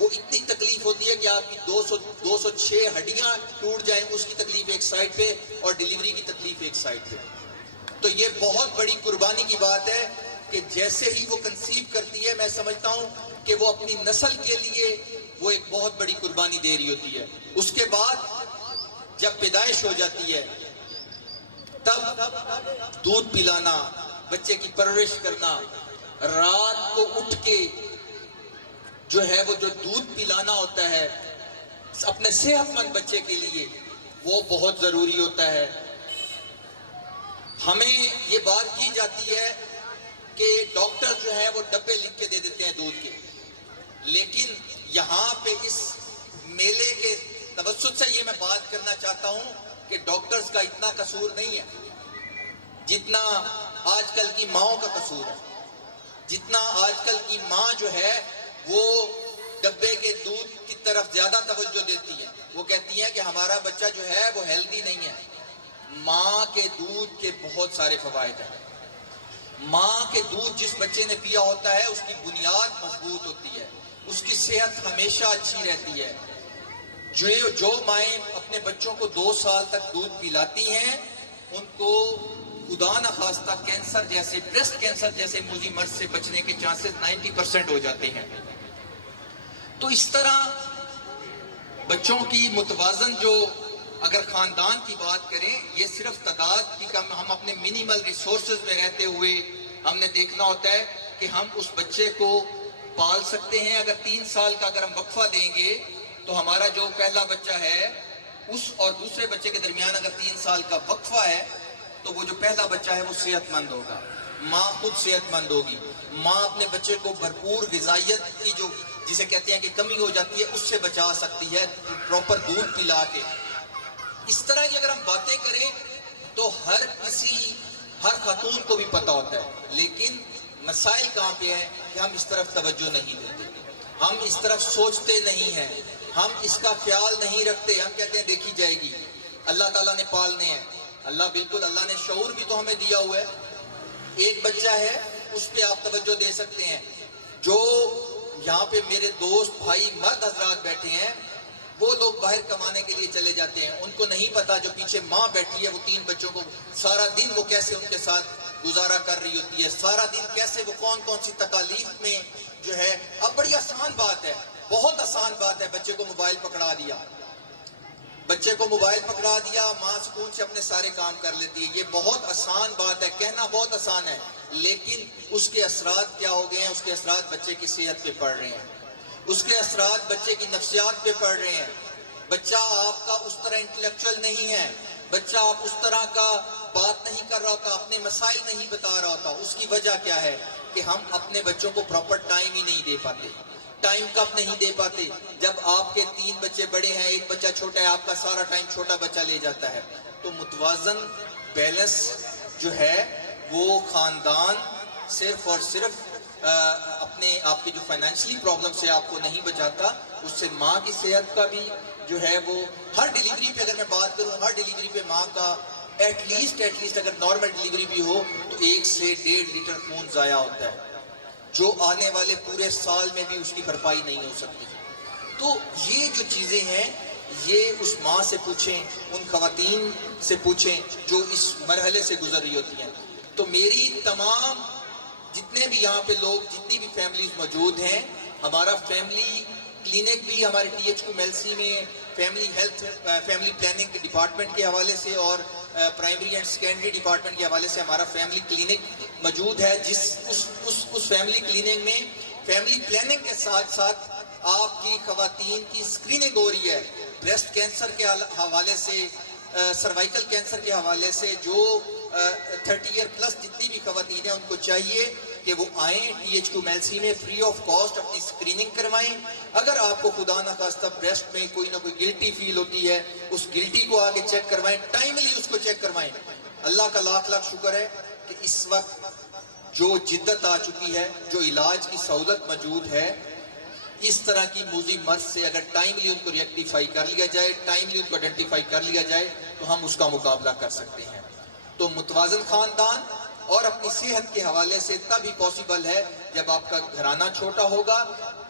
वो इतनी तकलीफ होती है कि आपकी 206 हड्डियां टूट जाएं, उसकी तकलीफ एक साइड पे और डिलीवरी की तकलीफ एक साइड पे। तो ये बहुत बड़ी कुर्बानी की बात है कि जैसे ही वो कंसीव करती है, मैं समझता हूँ कि वो अपनी नस्ल के लिए वो एक बहुत बड़ी कुर्बानी दे रही होती है। उसके बाद जब पैदाइश हो जाती है, तब दूध पिलाना, बच्चे की परवरिश करना, रात को उठ के जो है वो जो दूध पिलाना होता है अपने सेहतमंद बच्चे के लिए, वो बहुत जरूरी होता है। हमें ये बात की जाती है कि डॉक्टर जो है वो डब्बे लिख के दे देते हैं दूध के, लेकिन यहाँ पे इस मेले के तवज्जुह से ये मैं बात करना चाहता हूँ कि डॉक्टर्स का इतना कसूर नहीं है जितना आजकल की माओं का कसूर है। जितना आजकल की माँ जो है वो डब्बे के दूध की तरफ ज्यादा तवज्जो देती है। वो कहती है कि हमारा बच्चा जो है वो हेल्दी नहीं है। माँ के दूध के बहुत सारे फवायद हैं। माँ के दूध जिस बच्चे ने पिया होता है उसकी बुनियाद मजबूत होती है, उसकी सेहत हमेशा अच्छी रहती है। जो माएँ अपने बच्चों को 2 साल तक दूध पिलाती हैं उनको खुदा न खास्ता कैंसर जैसे, ब्रेस्ट कैंसर जैसे मुझी मर्ज से बचने के चांसेस 90% हो जाते हैं। तो इस तरह बच्चों की मुतवाजन जो अगर खानदान की बात करें, ये सिर्फ तादाद की कम, हम अपने मिनिमल रिसोर्सेज में रहते हुए हमने देखना होता है कि हम उस बच्चे को पाल सकते हैं। अगर 3 साल का अगर हम वक्फा देंगे तो हमारा जो पहला बच्चा है उस और दूसरे बच्चे के दरमियान अगर 3 साल का वक्फा है तो वो जो पहला बच्चा है वो सेहतमंद होगा, माँ खुद सेहतमंद होगी। माँ अपने बच्चे को भरपूर ग़िज़ाइयत की जो जिसे कहते हैं कि कमी हो जाती है उससे बचा सकती है प्रॉपर दूध पिला के। इस तरह की अगर हम बातें करें तो हर खातून को भी पता होता है, लेकिन मसाइल कहाँ पे है कि हम इस तरफ तवज्जो नहीं देते, हम इस तरफ सोचते नहीं हैं, हम इसका ख्याल नहीं रखते। हम कहते हैं देखी जाएगी, अल्लाह ताला ने पालने हैं। अल्लाह बिल्कुल, अल्लाह ने शऊर भी तो हमें दिया हुआ है। एक बच्चा है उस पर आप तवज्जो दे सकते हैं। जो यहाँ पे मेरे दोस्त भाई मर्द हजरात बैठे हैं वो लोग बाहर कमाने के लिए चले जाते हैं, उनको नहीं पता जो पीछे माँ बैठी है वो 3 बच्चों को सारा दिन वो कैसे उनके साथ गुजारा कर रही होती है, सारा दिन कैसे वो कौन कौन सी तकालीफ में जो है। अब बड़ी आसान बात है, बहुत आसान बात है, बच्चे को मोबाइल पकड़ा दिया, बच्चे को मोबाइल पकड़ा दिया, माँ सुकून से अपने सारे काम कर लेती है। ये बहुत आसान बात है, कहना बहुत आसान है, लेकिन उसके असरात क्या हो गए हैं? उसके असरात बच्चे की सेहत पे पड़ रहे हैं, उसके असरात बच्चे की नफ्सियात पे पड़ रहे हैं। बच्चा आपका उस तरह इंटेलेक्चुअल नहीं है, बच्चा आप उस तरह का बात नहीं कर रहा होता, अपने मसाइल नहीं बता रहा होता। उसकी वजह क्या है कि हम अपने बच्चों को प्रॉपर टाइम ही नहीं दे पाते। टाइम कब नहीं दे पाते? जब आपके 3 बच्चे बड़े हैं, एक बच्चा छोटा है, आपका सारा टाइम छोटा बच्चा ले जाता है। तो मुतवाजन बैलेंस जो है वो खानदान सिर्फ और सिर्फ अपने आपकी जो फाइनेंशियली प्रॉब्लम से आपको नहीं बचाता, उससे माँ की सेहत का भी जो है वो हर डिलीवरी पे अगर मैं बात करूँ, हर डिलीवरी पे माँ का एटलीस्ट अगर नॉर्मल डिलीवरी भी हो तो 1 से 1.5 लीटर खून ज़ाया होता है, जो आने वाले पूरे साल में भी उसकी भरपाई नहीं हो सकती। तो ये जो चीज़ें हैं ये उस माँ से पूछें, उन खवातीन से पूछें जो इस मरहले से गुजर रही होती हैं। तो मेरी तमाम जितने भी यहाँ पे लोग, जितनी भी फैमिलीज मौजूद हैं, हमारा फैमिली क्लिनिक भी हमारे THQ मेलसी में family health family planning department के हवाले से और प्राइमरी एंड सेकेंडरी डिपार्टमेंट के हवाले से हमारा फैमिली क्लिनिक मौजूद है। जिस उस फैमिली क्लिनिक में फैमिली प्लानिंग के साथ साथ आपकी खवातीन की स्क्रीनिंग हो रही है, ब्रेस्ट कैंसर के हवाले से, सर्वाइकल कैंसर के हवाले से। जो 30 ईयर प्लस जितनी भी खवातीन हैं उनको चाहिए कि वो आएँ THQ मेलसी में फ्री ऑफ कॉस्ट अपनी स्क्रीनिंग करवाएं। अगर आपको खुदा न खास्ता ब्रेस्ट में कोई ना कोई गिल्टी फील होती है, उस गिल्टी को आगे चेक करवाएं, टाइमली उसको चेक करवाएं। अल्लाह का लाख लाख शुक्र है कि इस वक्त जो जिद्दत आ चुकी है, जो इलाज की सहूलत मौजूद है, इस तरह की मूजी मर्ज से अगर टाइमली उनको रेक्टिफाई कर लिया जाए, टाइमली उनको आइडेंटिफाई कर लिया जाए तो हम उसका मुकाबला कर सकते हैं। तो मुतवाज़न खानदान और अपनी सेहत के हवाले से तभी पॉसिबल है जब आपका घराना छोटा होगा,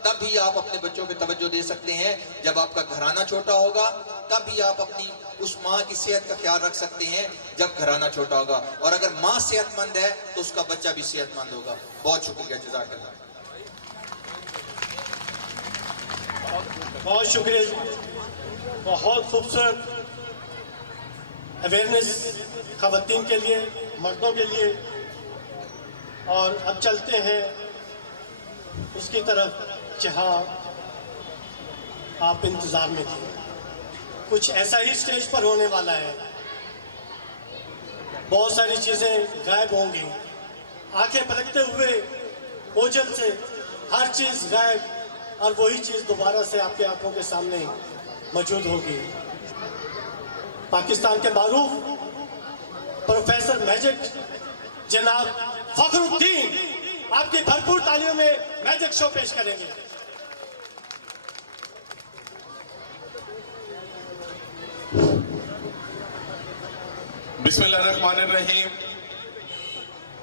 तभी आप अपने बच्चों पे तवज्जो दे सकते हैं। जब आपका घराना छोटा होगा तभी आप अपनी उस माँ की सेहत का ख्याल रख सकते हैं जब घराना छोटा होगा। और अगर माँ सेहतमंद है तो उसका बच्चा भी सेहतमंद होगा। बहुत शुक्रिया, जज़ाकल्लाह। बहुत शुक्रिया, बहुत खूबसूरत अवेयरनेस खवातीन के लिए, मर्दों के लिए। और अब चलते हैं उसकी तरफ जहां आप इंतजार में थे। कुछ ऐसा ही स्टेज पर होने वाला है। बहुत सारी चीजें गायब होंगी। आंखें पलटते हुए ओझल से हर चीज गायब और वही चीज दोबारा से आपके आंखों के सामने मौजूद होगी। पाकिस्तान के मारूफ प्रोफेसर मैजिक जनाब फखरुद्दीन आपकी भरपूर तालियों में मैजिक शो पेश करेंगे। बिस्मिल्लाहिर्रहमानिर्रहीम।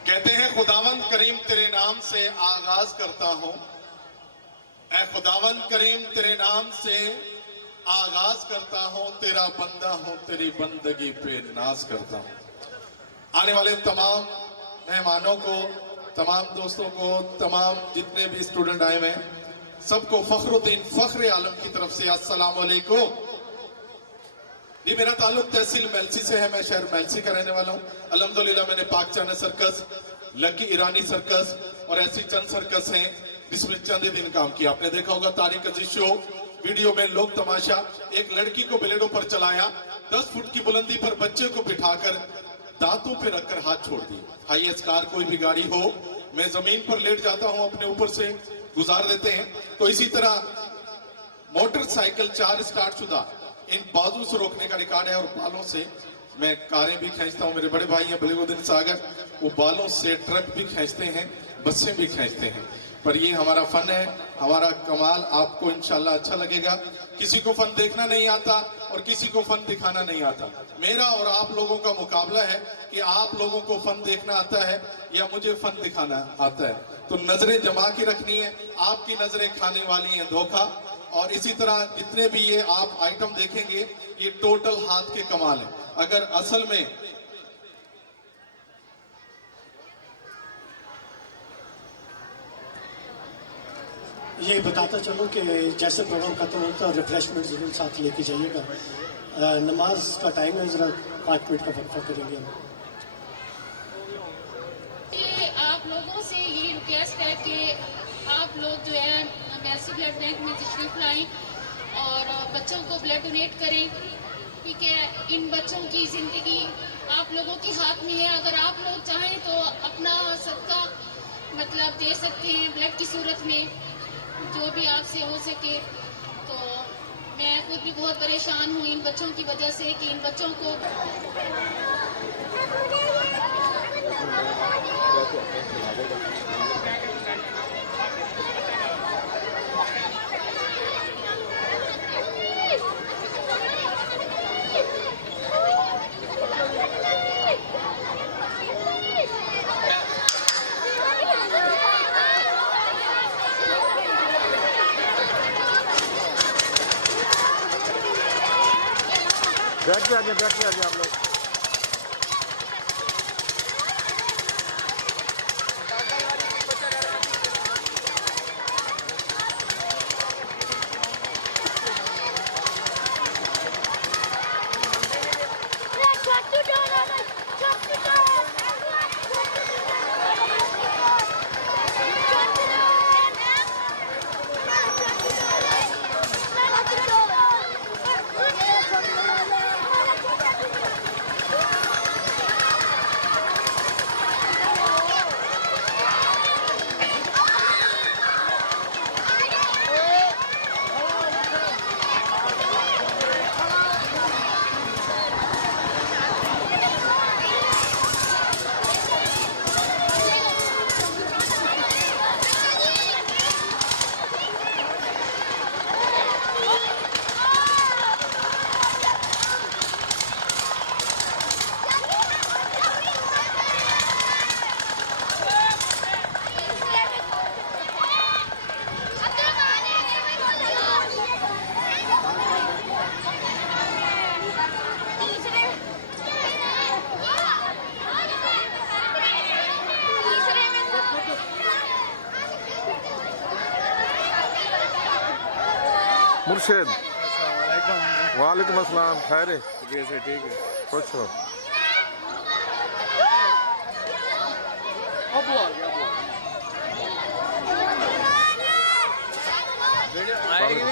कहते हैं खुदावंद करीम तेरे नाम से आगाज करता हूं, ऐ खुदावंद करीम तेरे नाम से आगाज करता हूं, तेरा बंदा हूं, तेरी बंदगी पे नाज करता हूं। आने वाले तमाम मेहमानों को, तमाम दोस्तों को, तमाम जितने भी स्टूडेंट आए हुए हैं, सबको फखरुद्दीन फख्र आलम की तरफ से अस्सलाम वालेकुम। ये मेरा ताल्लुक तहसील मेलसी से है। मैं शहर मेलसी का रहने वाला हूँ। अल्हम्दुलिल्लाह मैंने पाक चाना सर्कस, लकी ईरानी सर्कस और ऐसी चंद सर्कस हैं जिसमें चंद ही दिन काम किया। आपने देखा होगा तारिक अजीज शो वीडियो में लोग तमाशा, एक लड़की को ब्लेडों पर चलाया, 10 फुट की बुलंदी पर बच्चे को बिठाकर दांतों पे रखकर हाथ छोड़ दिए। हाईएस्ट कार कोई भी गाड़ी हो, मैं जमीन पर लेट जाता हूं, अपने ऊपर से गुजार देते हैं। तो इसी तरह मोटरसाइकिल 4 स्टार्ट शुदा इन बाजू से रोकने का रिकॉर्ड है और बालों से मैं कारें भी खींचता हूं। मेरे बड़े भाई हैं बलीगुद्दीन सागर, वो बालों से ट्रक भी खींचते हैं, बसें भी खींचते हैं। पर ये हमारा फन है, हमारा कमाल। आपको इंशाल्लाह अच्छा लगेगा। किसी को फन देखना नहीं आता और किसी को फन दिखाना नहीं आता। मेरा और आप लोगों का मुकाबला है कि आप लोगों को फन देखना आता है या मुझे फन दिखाना आता है। तो नजरें जमा के रखनी है। आपकी नजरें खाने वाली हैं धोखा। और इसी तरह जितने भी ये आप आइटम देखेंगे, ये टोटल हाथ के कमाल है। अगर असल में ये बताता चलो कि जैसे प्रोग्राम खत्म होता है रिफ्रेशमेंट जरूर साथ लेके जाइएगा। नमाज का टाइम है, जरा 5 मिनट का वक्फा करेंगे। आप लोगों से ये रिक्वेस्ट है कि आप लोग जो है मेलसी ब्लड बैंक में तशरीफ लाएं और बच्चों को ब्लड डोनेट करें। ठीक है, इन बच्चों की जिंदगी आप लोगों के हाथ में है। अगर आप लोग चाहें तो अपना सदका मतलब दे सकते हैं ब्लड की सूरत में, जो भी आपसे हो सके। तो मैं खुद भी बहुत परेशान हूँ इन बच्चों की वजह से कि इन बच्चों को बैठ के आ जाए आप लोग। मुर्शिद वालेकुम अस्सलाम। खैर है? ठीक है, खुश हो?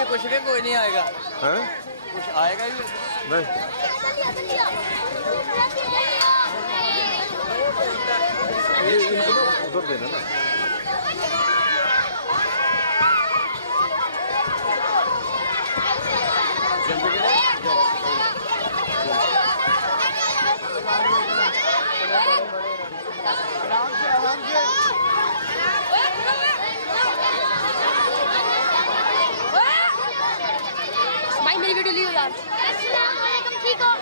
कुछ भी कोई नहीं आएगा हैं? कुछ आएगा ही नहीं ये इनको ना उधर देना ना भाई मेरी वीडियो लियो यार ठीक हो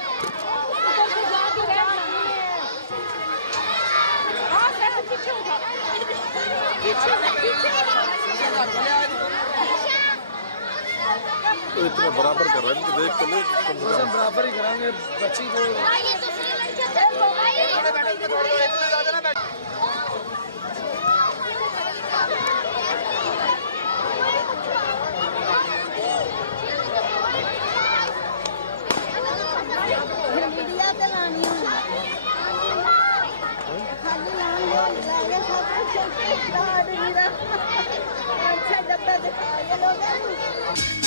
तो इतना बराबर कर रहा है इनको देख के ले बराबर ही कराएंगे बच्ची को अच्छा डब्बा दिखाया लोगों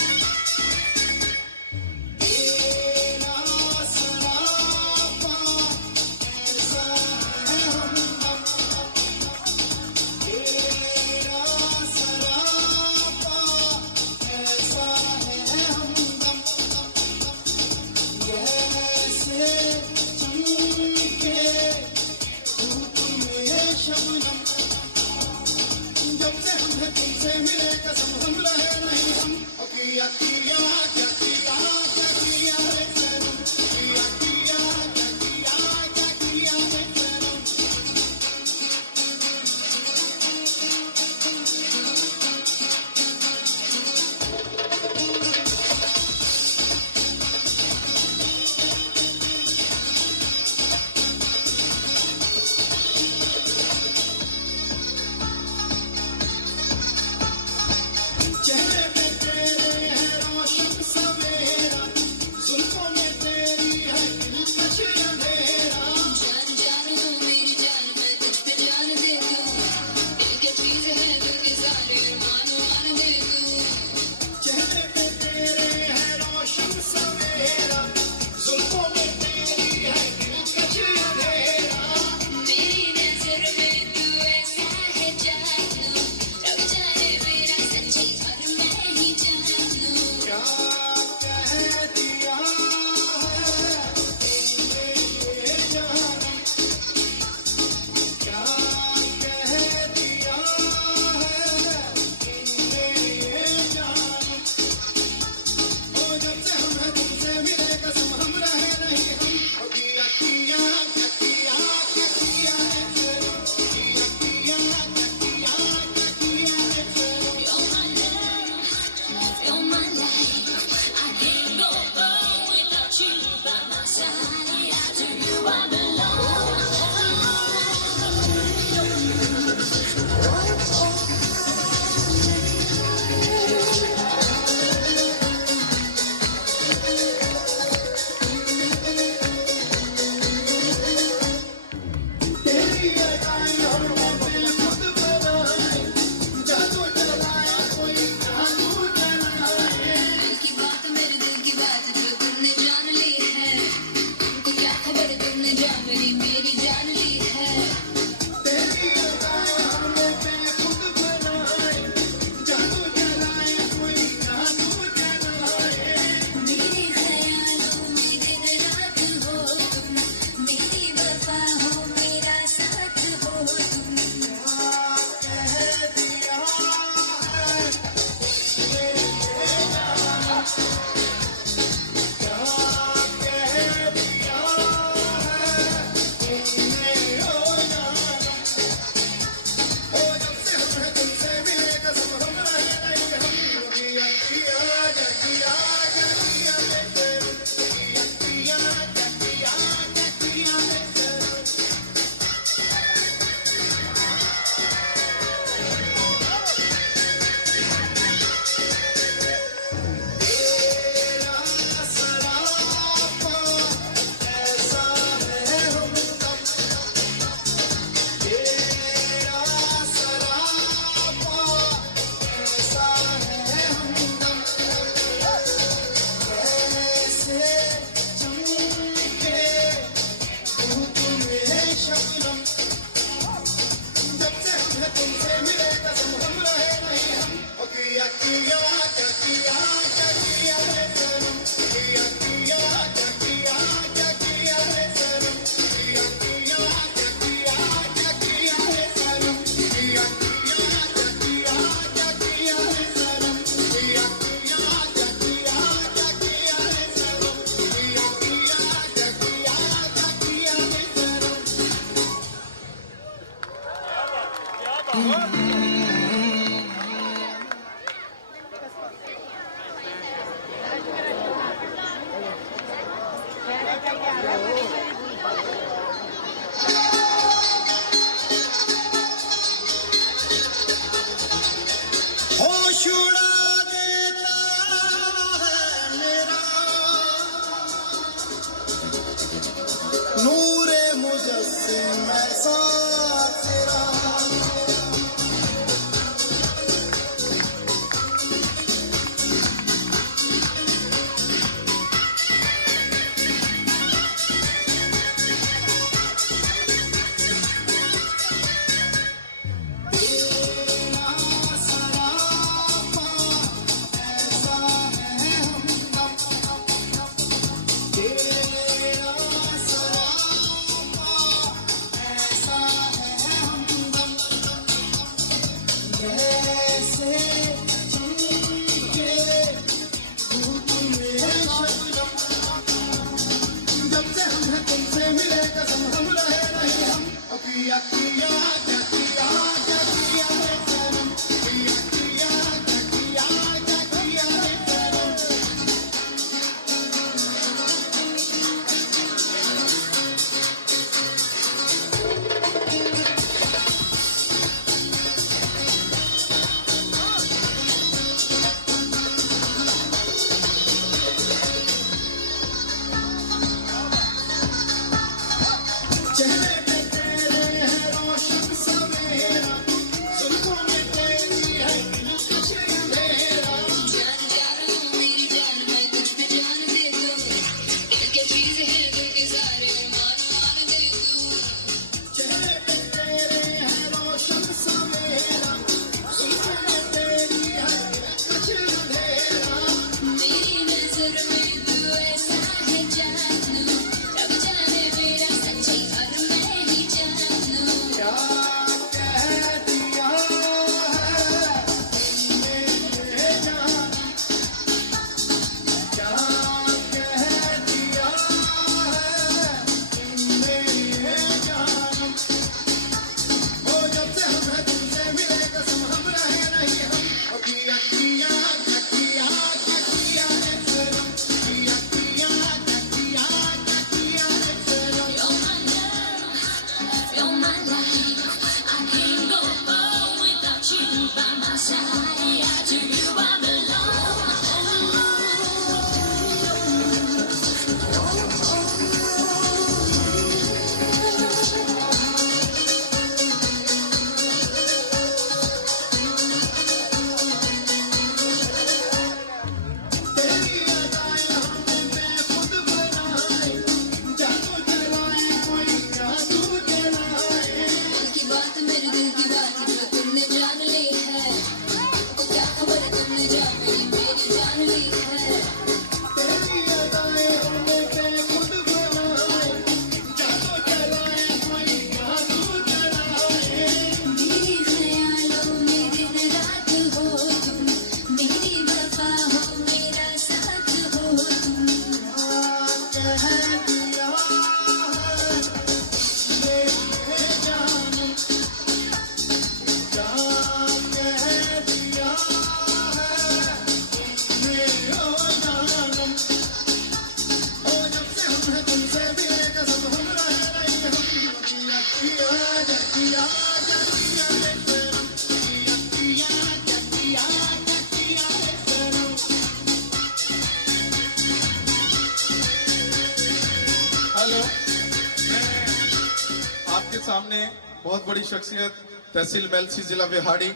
सामने बहुत बड़ी शख्सियत तहसील मेलसी जिला बिहाड़ी,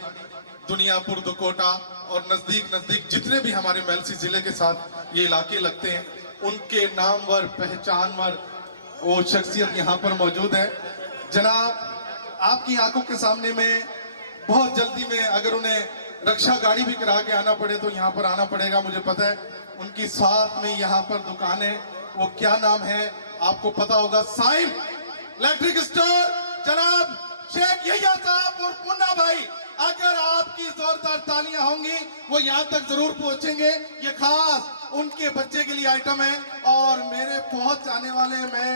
दुनियापुर, दुकोटा और नजदीक जितने भी हमारे मेलसी जिले के साथ ये इलाके लगते हैं, उनके नामवर पहचानवर वो शख्सियत यहाँ पर मौजूद है। जनाब, आपकी आंखों के सामने में बहुत जल्दी में अगर उन्हें रक्षा गाड़ी भी करा के आना पड़े तो यहाँ पर आना पड़ेगा। मुझे पता है उनकी साथ में यहाँ पर दुकान है, वो क्या नाम है आपको पता होगा, साइम इलेक्ट्रिक स्टोर। जनाब शेख यहिया साहब और मुन्ना भाई, अगर आपकी जोरदार तालियां होंगी वो यहाँ तक जरूर पहुंचेंगे। ये खास उनके बच्चे के लिए आइटम है और मेरे पहुंच आने वाले, मैं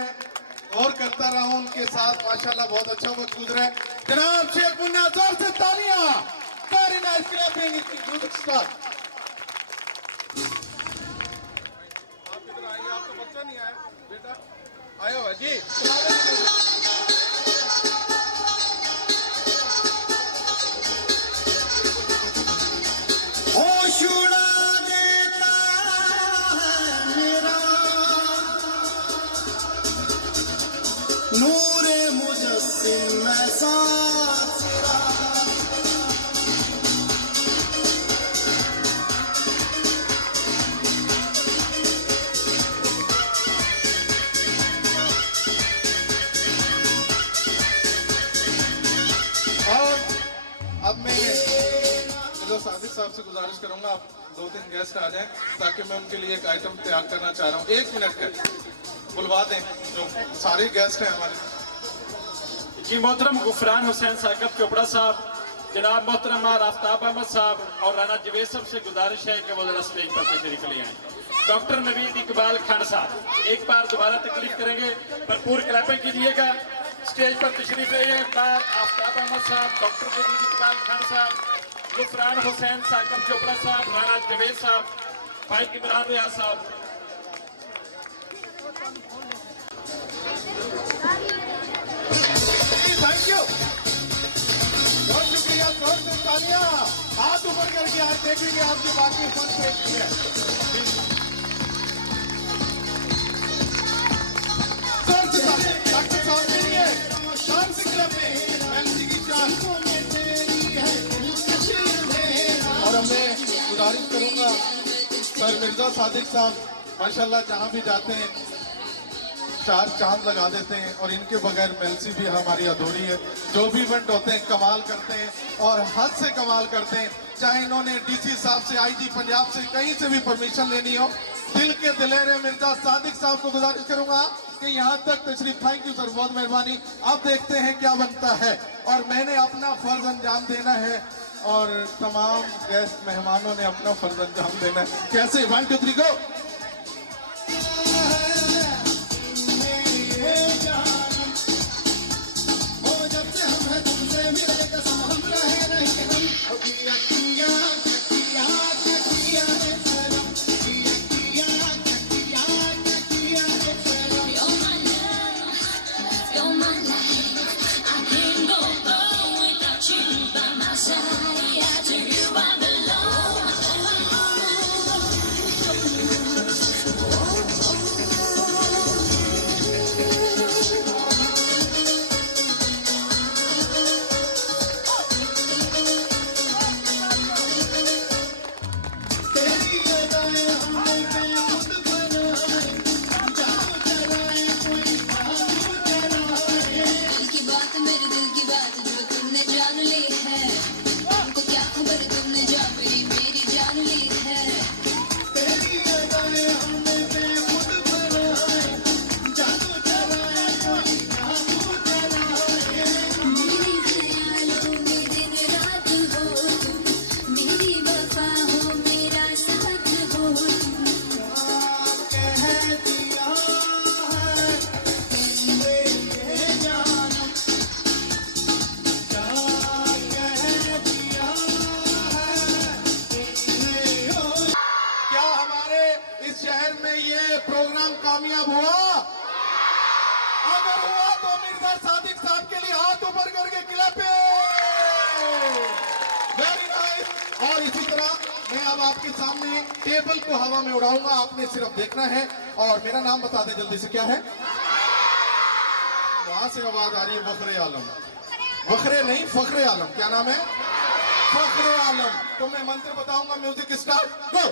और करता रहा हूं उनके साथ, माशाल्लाह बहुत अच्छा वक्त गुजरा है। जनाब शेख मुन्ना, जोर से तालियां। Very nice clapping, music start. आप इधर आइए, आपका बच्चा नहीं आया बेटा, आयो जी। होश उड़ा देता है मेरा नूरे मुजस्सिम ऐसा तेरा। और अब मैं सादिक साहब से गुजारिश करूंगा आप 2-3 गेस्ट आ जाएं ताकि मैं उनके लिए एक आइटम तैयार करना चाह रहा हूं। 1 मिनट का बुलवा दें, जो सारे गेस्ट हैं हमारे। जी मोहतरम गुफरान हुसैन साकब चोपड़ा साहब, जनाब मोहतरम आफ्ताब अहमद साहब और राना जवेद साहब से गुजारिश है कि वो जरा स्टेज पर तशरीफ ले आए। डॉक्टर नवीद इकबाल खान साहब एक बार दोबारा तकलीफ करेंगे, भरपूर क्लैपिंग कीजिएगा। स्टेज पर तशरीफ ले आए एक बार आफ्ताब अहमद साहब, डॉक्टर नवीद इकबाल खान साहब, गुफरान हुसैन साकब चोपड़ा साहब, राना जवेद साहब, भाई इमरान रियाज साहब। थैंक यू, बहुत शुक्रिया, जोर से तालियां। हाथ ऊपर करके आज देखेंगे आपकी बाकी फन देखती है। जोर से तालियां, डॉक्टर साहब के लिए शान से क्लब में एलसी की शान। और मैं गुजारिश करूंगा सर मिर्जा सादिक साहब माशाल्लाह जहां भी जाते हैं 4 चांद लगा देते हैं और इनके बगैर मेलसी भी हमारी अधूरी है। जो भी इवेंट होते हैं कमाल करते हैं और हद से कमाल करते हैं। चाहे इन्होंने डीसी साहब से, आईजी पंजाब से, कहीं से भी परमिशन लेनी हो, दिल के दिलेरे मिर्जा सादिक साहब को गुजारिश करूंगा कि यहाँ तक तशरीफ। थैंक यू सर, बहुत मेहरबानी। अब देखते हैं क्या बनता है और मैंने अपना फर्ज अंजाम देना है और तमाम गेस्ट मेहमानों ने अपना फर्ज अंजाम देना है। कैसे 1 2 3 गो। कामयाब हुआ? अगर हुआ तो मिर्जा सादिक साहब के लिए हाथ ऊपर करके क्लैपिंग। Very nice. और इसी तरह मैं अब आपके सामने टेबल को हवा में उड़ाऊंगा, आपने सिर्फ देखना है। और मेरा नाम बता दें जल्दी से, क्या है? वहां से आवाज आ रही है फखरे आलम, फखरे नहीं फखरे आलम, क्या नाम है? फखरे आलम। तो मैं मंत्र बताऊंगा, म्यूजिक स्टार्ट, गो।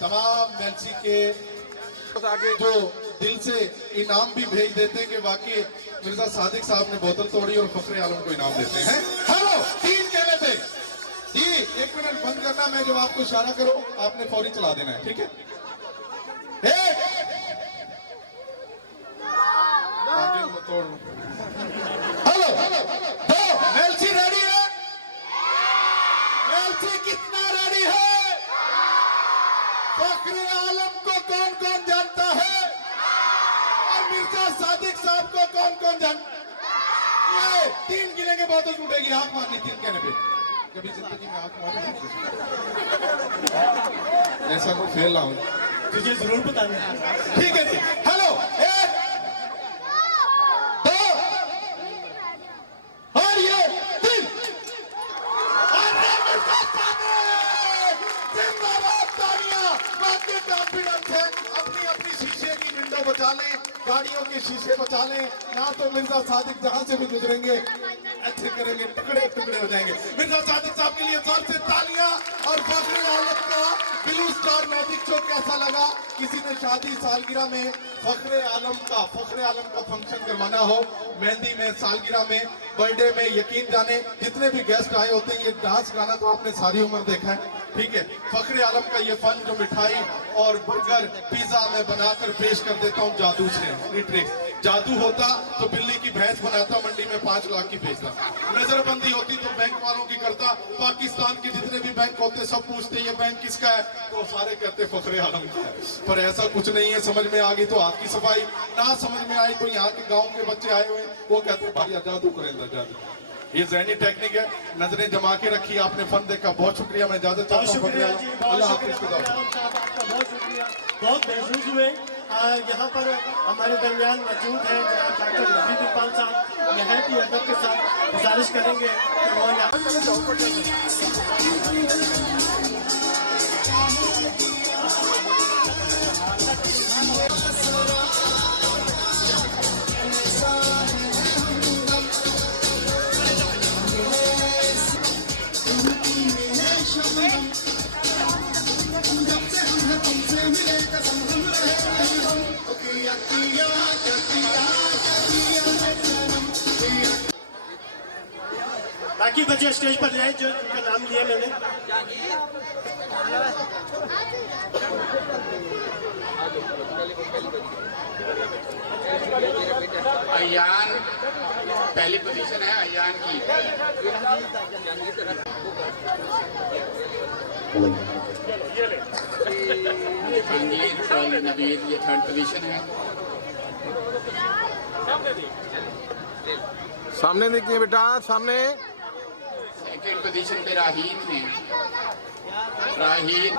तमाम मेलसी के आगे जो दिल से इनाम भी भेज देते हैं कि वाकई मिर्जा सादिक साहब ने बोतल तोड़ी और फखरे आलम को इनाम देते हैं। हेलो 3 कहने थे जी, 1 मिनट बंद करना, मैं जब आपको इशारा करो आपने फौरी चला देना है, ठीक है? आगे मत तोड़ना। हेलो 2 मेलसी रेडी है? मेलसी कितना रेडी है? फखरे आलम को कौन कौन जानता है और मिर्जा सादिक साहब को कौन कौन जानता है? 3 गिनेंगे बोतल टूटेगी, आंख मारनी 3 कहने पे। कभी जिंदगी में आंख मारनी ऐसा कोई फेल ना हो, तुझे जरूर बताना। ठीक है जी। हेलो 1 2 और ये 3। कॉन्फिडेंस है, अपनी अपनी शीशे की विंडो बचा लें, गाड़ियों के शीशे बचा लें, ना तो मिर्जा सादिक जहां से भी गुजरेंगे अच्छे करेंगे, टुकड़े टुकड़े हो जाएंगे। मिर्जा सादिक साहब के लिए जोर से तालियां। और फखरे आलम का ब्लू स्टार मैजिक शो कैसा लगा? किसी ने शादी सालगिरह में फखरे आलम का फंक्शन करवाना हो, मेहंदी में, सालगिरह में, बर्थडे में, यकीन जाने जितने भी गेस्ट आए होते हैं, ये डांस गाना तो आपने सारी उम्र देखा है, ठीक है? फखरे आलम का ये फन जो मिठाई और बर्गर पिज्जा में बनाकर पेश कर देता हूँ जादू से, ट्रिक्स जादू होता तो बिल्ली की भैंस बनाता, मंडी में 5 लाख की बेचता। नजरबंदी होती तो बैंक वालों की करता। पाकिस्तान के जितने भी बैंक होते सब पूछते ये बैंक किसका है, तो सारे कहते फखरे आलम का है। पर ऐसा कुछ नहीं है। समझ में आ गई तो हाथ की सफाई, ना समझ में आई तो यहाँ के गाँव के बच्चे आए हुए वो कहते भाई जादू करेंगे जादू। ये ज़हनी टेक्निक है। नजरें जमा के रखी, आपने फन देखा, बहुत शुक्रिया। मैं इजाजत चाहता हूँ। अल्लाह हाफिज़। बहुत शुक्रिया, बहुत महसूस हुए। यहाँ पर हमारे दरमियान मौजूद हैं डॉक्टर नवीद इकबाल साहब। नहायत ही अदब के साथ गुजारिश करेंगे कि वो बाकी बच्चे स्टेज पर जाए जो उनका नाम लिया मैंने। अयान पहली पोजीशन है अयान की। जहांगीर और नवीद ये 3rd पोजीशन है। सामने देखिए बेटा, सामने। 2nd पोजीशन पे राहीन है। राहीन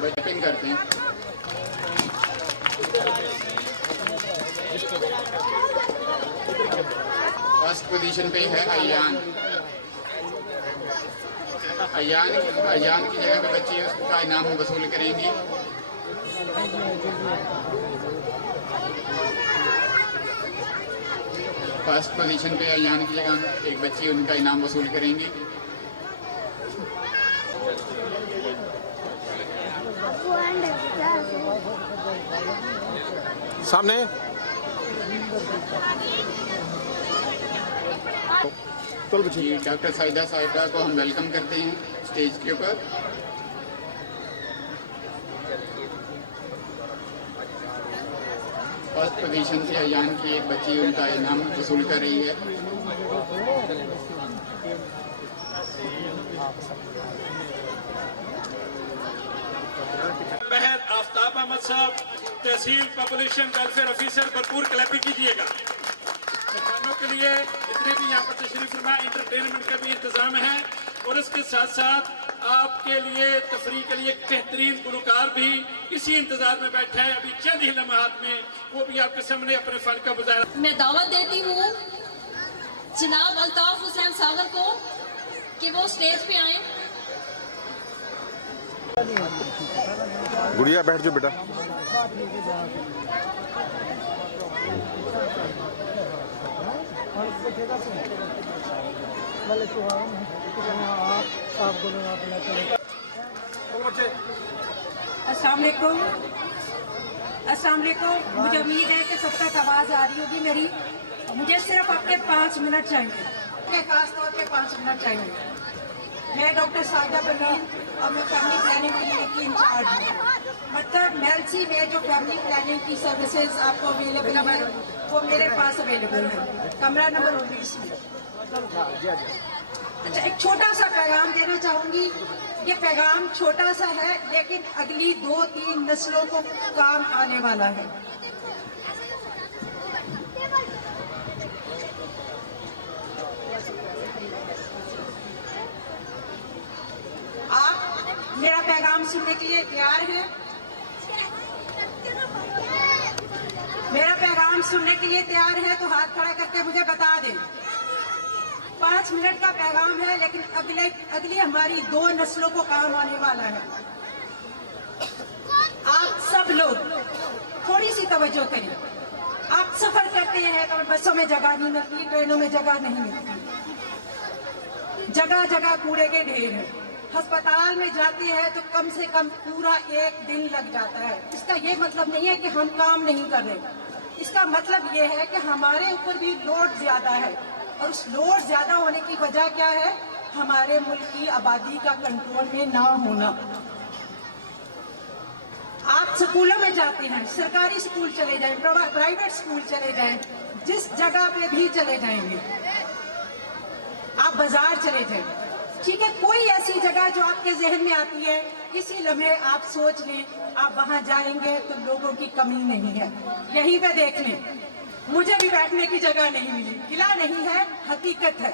बैटिंग करते हैं। 1st पोजीशन पे है अयान। अयान की जगह पे बच्ची उसका इनाम वसूल करेंगी। फर्स्ट पोजीशन पे अयान की जगह एक बच्ची उनका इनाम वसूल करेंगी। सामने जी डॉक्टर साइदा साहिबा को हम वेलकम करते हैं स्टेज के ऊपर। फर्स्ट पोजीशन से अयान की एक बच्ची उनका इनाम वसूल कर रही है। बहर आफ्ताब अहमद साहब, तहसील पॉपुलेशन वेलफेयर ऑफिसर, भरपूर क्लैपिंग कीजिएगा। मेहमानों के लिए इतने भी यहाँ पर तशरीफ फरमा, एंटरटेनमेंट का भी इंतजाम है और इसके साथ साथ आपके लिए तफरीह के लिए एक बेहतरीन गुलकार भी इसी इंतजार में बैठा है। अभी चंद ही लम्हात में वो भी आपके सामने अपने फन का मुजाहरा। मैं दावत देती हूँ जनाब अल्ताफ हुसैन सागर को कि वो स्टेज पे आए। गुड़िया बैठ जाओ बेटा। अस्सलाम वालेकुम। मुझे उम्मीद है कि सब तक आवाज़ आ रही होगी मेरी। मुझे सिर्फ आपके 5 मिनट चाहिए, के खास तौर पे 5 मिनट चाहिए। मैं डॉक्टर साहिदा परवीन और मैं फैमिली प्लानिंग क्लिनिक की इंचार्ज हूँ। मतलब मेलसी में जो फैमिली प्लानिंग की सर्विसेज आपको अवेलेबल है वो मेरे पास अवेलेबल है, कमरा नंबर 19 में। अच्छा, एक छोटा सा पैगाम देना चाहूँगी। ये पैगाम छोटा सा है लेकिन अगली 2-3 नस्लों को काम आने वाला है। आप मेरा पैगाम सुनने के लिए तैयार हैं? मेरा पैगाम सुनने के लिए तैयार है तो हाथ खड़ा करके मुझे बता दें। 5 मिनट का पैगाम है लेकिन अगली हमारी 2 नस्लों को काम आने वाला है। आप सब लोग थोड़ी सी तवज्जो करें। आप सफर करते हैं तो बसों में जगह नहीं मिलती, ट्रेनों में जगह नहीं मिलती, जगह जगह कूड़े के ढेर है। अस्पताल में जाते हैं तो कम से कम पूरा 1 दिन लग जाता है। इसका ये मतलब नहीं है कि हम काम नहीं कर रहे, इसका मतलब ये है कि हमारे ऊपर भी लोड ज्यादा है। और उस लोड ज्यादा होने की वजह क्या है हमारे मुल्क की आबादी का कंट्रोल में ना होना। आप स्कूलों में जाते हैं, सरकारी स्कूल चले जाएं, प्राइवेट स्कूल चले जाएं, जिस जगह पे भी चले जाएंगे, आप बाजार चले जाएं, ठीक है, कोई ऐसी जगह जो आपके जहन में आती है, इसी लम्हे आप सोच लें, आप वहां जाएंगे तो लोगों की कमी नहीं है। यहीं पे देख लें, मुझे भी बैठने की जगह नहीं मिली, गिला नहीं है, हकीकत है।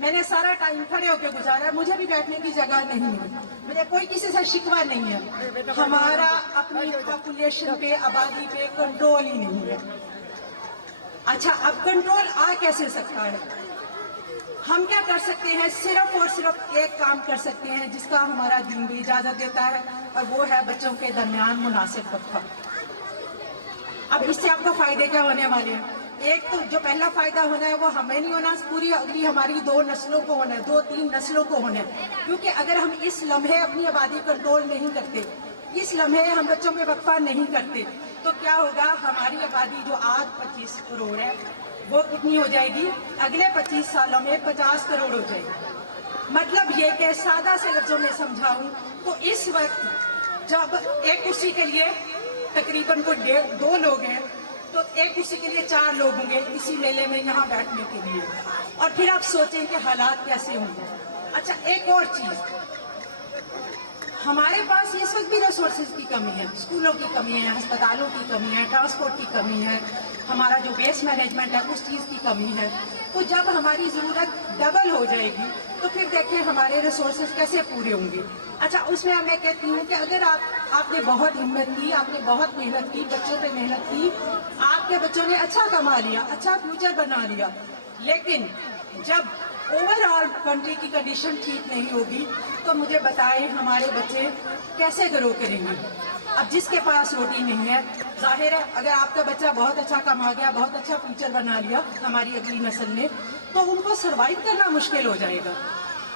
मैंने सारा टाइम खड़े होकर गुजारा, मुझे भी बैठने की जगह नहीं मिली। मुझे कोई किसी से शिकवा नहीं है। हमारा अपनी पॉपुलेशन पे, आबादी पे कंट्रोल ही नहीं है। अच्छा, अब कंट्रोल आ कैसे सकता है? हम क्या कर सकते हैं? सिर्फ और सिर्फ एक काम कर सकते हैं जिसका हमारा दीन भी इजाजत देता है, और वो है बच्चों के दरमियान मुनासिब वक्फा। अब इससे आपको फायदे क्या होने वाले हैं? एक तो जो पहला फायदा होना है वो हमें नहीं होना, पूरी अगली हमारी 2 नस्लों को होना है, 2-3 नस्लों को होना है। क्योंकि अगर हम इस लम्हे अपनी आबादी कंट्रोल नहीं करते, इस लम्हे हम बच्चों में वक्फा नहीं करते, तो क्या होगा? हमारी आबादी जो आज 25 करोड़ है, वो कितनी हो जाएगी? अगले 25 सालों में 50 करोड़ हो जाएगी। मतलब ये कि सादा से लफ्जों में समझाऊं तो इस वक्त जब एक कुर्सी के लिए तकरीबन को 2 लोग हैं, तो एक कुर्सी के लिए 4 लोग होंगे इसी मेले में यहाँ बैठने के लिए, और फिर आप सोचें कि हालात कैसे होंगे। अच्छा, एक और चीज, हमारे पास इस वक्त भी रिसोर्सेज की कमी है, स्कूलों की कमी है, अस्पतालों की कमी है, ट्रांसपोर्ट की कमी है, हमारा जो वेस्ट मैनेजमेंट है उस चीज़ की कमी है। तो जब हमारी ज़रूरत डबल हो जाएगी तो फिर देखिए हमारे रिसोर्सेज कैसे पूरे होंगे। अच्छा, उसमें मैं कहती हूँ कि अगर आपने बहुत हिम्मत की, आपने बहुत मेहनत की, बच्चों पे मेहनत की, आपके बच्चों ने अच्छा कमा लिया, अच्छा फ्यूचर बना लिया, लेकिन जब ओवरऑल कंट्री की कंडीशन ठीक नहीं होगी तो मुझे बताएं हमारे बच्चे कैसे ग्रो करेंगे? अब जिसके पास रोटी नहीं है, जाहिर है अगर आपका बच्चा बहुत अच्छा कमा गया, बहुत अच्छा फ्यूचर बना लिया हमारी अगली नस्ल ने, तो उनको सरवाइव करना मुश्किल हो जाएगा।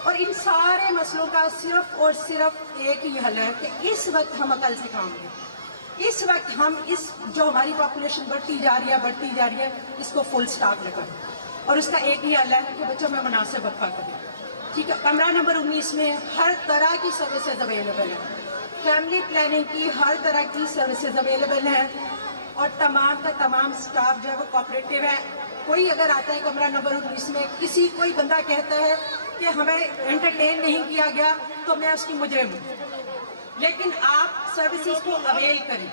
और इन सारे मसलों का सिर्फ और सिर्फ एक ही हल है कि इस वक्त हम अकल से काम लें। इस वक्त हम इस जो हमारी पॉपुलेशन बढ़ती जा रही है, इसको फुल स्टॉप लगाएं, और उसका एक ही हल है कि बच्चों में मुनासिब वक्फा करें। ठीक है, कमरा नंबर 19 में हर तरह की सर्विसेज अवेलेबल है, फैमिली प्लानिंग की हर तरह की सर्विसेज अवेलेबल है, और तमाम का तमाम स्टाफ जो है वो कोऑपरेटिव है। कोई अगर आता है कमरा नंबर 19 में, कोई बंदा कहता है कि हमें एंटरटेन नहीं किया गया, तो मैं उसकी मुजरिम हूँ। लेकिन आप सर्विसेज को अवेल करें।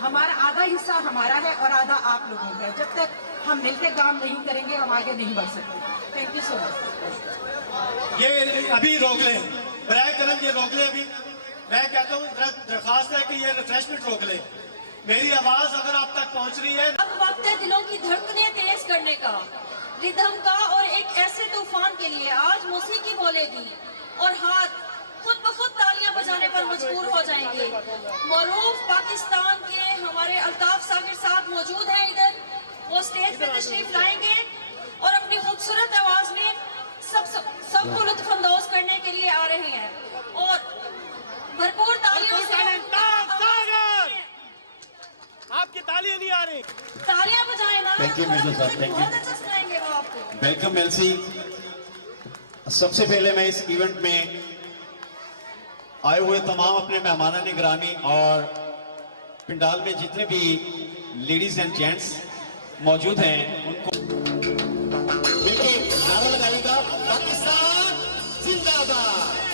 हमारा आधा हिस्सा हमारा है और आधा आप लोगों का है। जब तक हम मिलकर काम नहीं करेंगे हम आगे नहीं बढ़ सकते। Thank you so much. ये अभी रोक लें, बराए करम ये रोक लें। अभी मैं कहता हूँ दरखास्त है कि ये रिफ्रेशमेंट रोक लें। मेरी आवाज अगर आप तक पहुँच रही है। अब वक्त है दिलों की धड़कनें तेज करने का, रिदम का, और एक ऐसे तूफान के लिए आज मौसीकी बोलेगी और हाथ खुद ब खुद तालियां बजाने पर मजबूर हो जाएंगे। मरूफ पाकिस्तान के हमारे अल्ताफ साकिर साहब मौजूद हैं इधर, वो स्टेज पे तशरीफ लाएंगे और अपनी खूबसूरत आवाज में सबको लुत्फ अंदोज करने के लिए आ रहे हैं, और भरपूर तालियों से आपकी तालियां नहीं आ रही, तालियां बजाएं ना। थैंक यू मिर्जा साहब, थैंक बहुत अच्छा सुनाएंगे वो आपको। Welcome LC. सबसे पहले मैं इस इवेंट में आए हुए तमाम अपने मेहमान निगरानी और पिंडाल में जितने भी लेडीज एंड जेंट्स मौजूद हैं उनको मिलके नारा लगाइएगा, पाकिस्तान जिंदाबाद।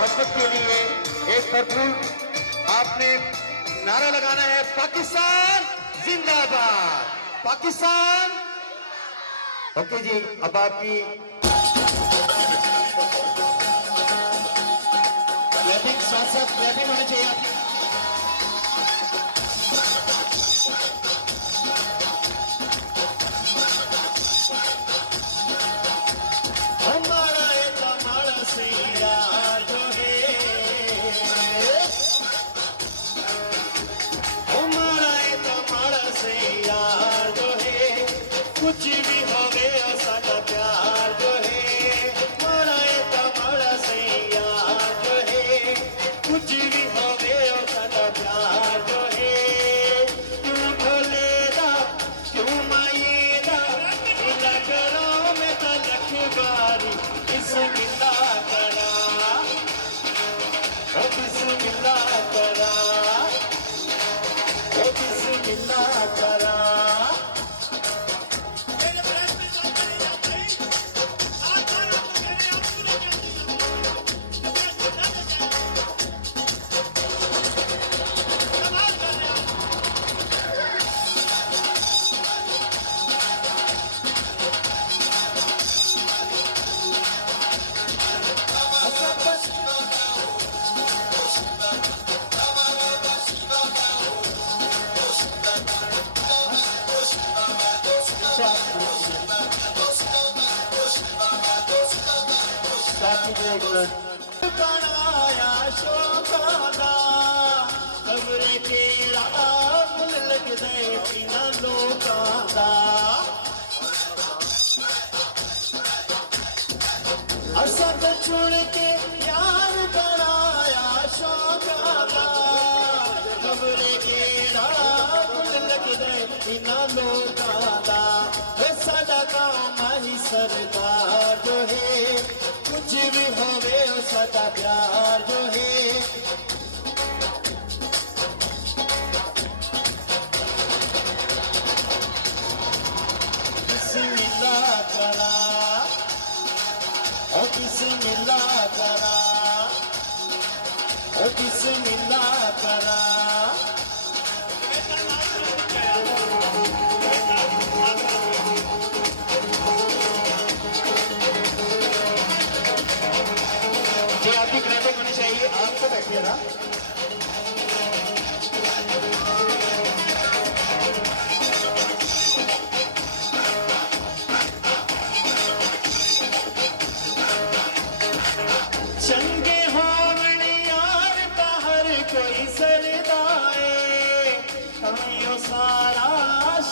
मोहब्बत के लिए एक भरपूर आपने नारा लगाना है, पाकिस्तान जिंदाबाद, पाकिस्तान। ओके जी, अब आपकी क्लैपिंग, साथ साथ क्लैपिंग होनी चाहिए आपकी। हमारा ये तमाड़ा से यार जो है, हमारा ये तमाड़ा से यार जो है, कुछ भी होवे और साਡਾ प्यार जो है। हमारा ये तमाड़ा से यार जो है, कुछ भी होवे और साਡਾ प्यार जो है। क्यों ढोलेदा क्यों मायेदा इला करो में तलक बारी बिस्मिल्लाह करा, ओ बिस्मिल्लाह करा, ओ बिस्मिल्लाह करा। बनाया शोकादा खबरे केड़ा मुल लगदे इना लोकां दा। असां ते चुन के यार बनाया शोकादा खबरे केड़ा मुल लगदे इना लोकां दा। साडा काम ही सरदार जो है, कुछ भी होवे और साडा प्यार जो है। बिस्मिल्लाह करा, ओ बिस्मिल्लाह करा, ओ बिस्मिल्लाह करा। जी आपकी क्लैपिंग होनी चाहिए, आपको बैठिए ना। चंगे होवन यार बाहर कोई सरदाए, ताइयों सारा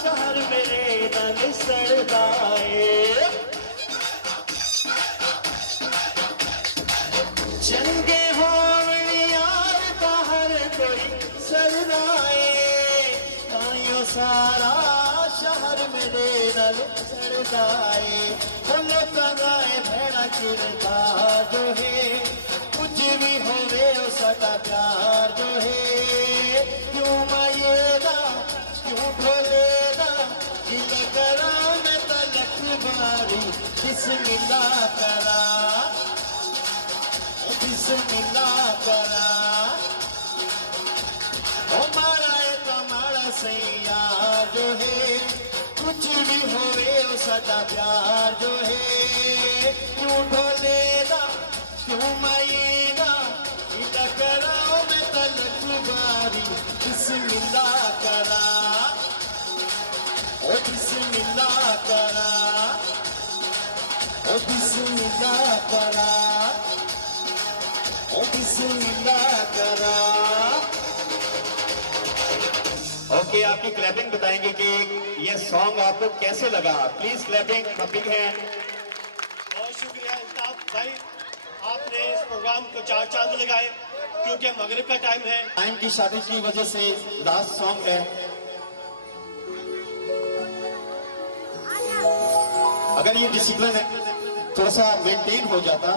शहर मेरे दल सरदाए। चंगे होवन यार बाहर कोई सरदाए, ताइयों सारा शहर मेरे दल सरदाए। हम लगाए भेड़ा किरदार जो है, कुछ भी होवे और साडा प्यार जो है। क्यों मायेदा क्यों ढोलेदा दिल करा मैं तलक बारी बिस्मिल्लाह करा, बिस्मिल्लाह करा। हमारा ये तमाड़ा से यार जो है, कुछ भी होवे और साडा प्यार जो है। क्यों ढोलेदा क्यों मायेदा इला कराओ मैं तलक बारी बिस्मिल्लाह करा, ओ बिस्मिल्लाह करा, ओ बिस्मिल्लाह करा, ओ बिस्मिल्लाह करा। ओके, आपकी क्लैपिंग बताएंगे कि ये सॉन्ग आपको कैसे लगा। Please clapping, big hand. बहुत शुक्रिया अल्ताफ भाई, आपने इस प्रोग्राम को 4 चांद लगाए, क्योंकि मगरिब का टाइम है। टाइम की शादी की वजह से लास्ट सॉन्ग है। अगर ये डिसिप्लिन थोड़ा सा मेंटेन हो जाता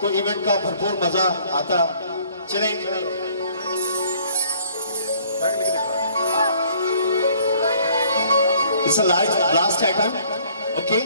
तो इवेंट का भरपूर मजा आता। चलें, It's a last item, okay?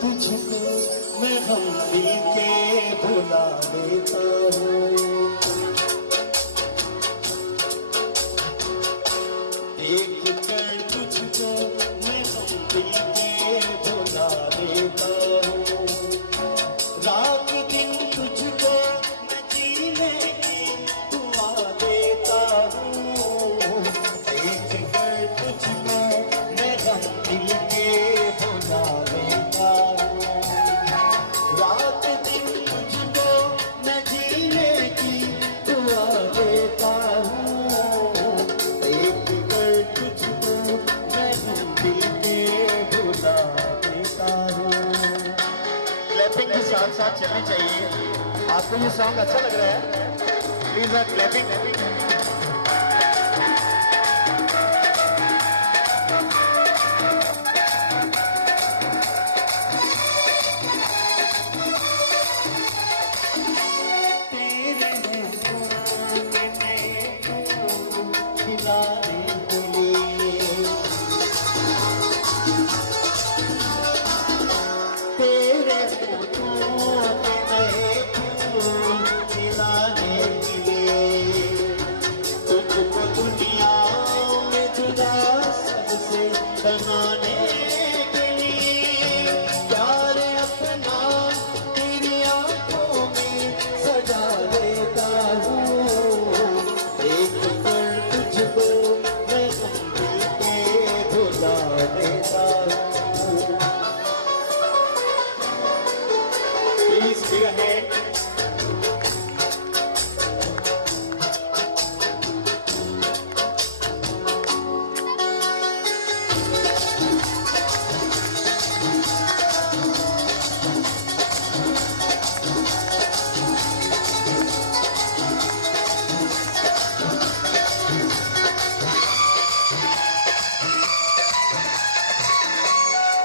तुझको मैं हम दिल के भुला देता हूँ। देख कर तुझको मैं हम दिल के भुला देता हूँ। रात दिन तुझको मैं जीने की दुआ देता हूँ। देख कर तुझको मैं हम दिल के भुला देता हूँ। रात दिन तुझको मैं जीने की दुआ देता हूँ। देख कर तुझको मैं हम दिल के भुला देता हूँ। क्लैपिंग के साथ साथ चलनी चाहिए। आपको ये सॉन्ग अच्छा लग रहा है? Please clapping. बनाने के लिए प्यार अपना तेरी आंखों में सजा देता हूँ। देख कर तुझको मैं हम दिल के भुला देता हूँ। Please be ahead.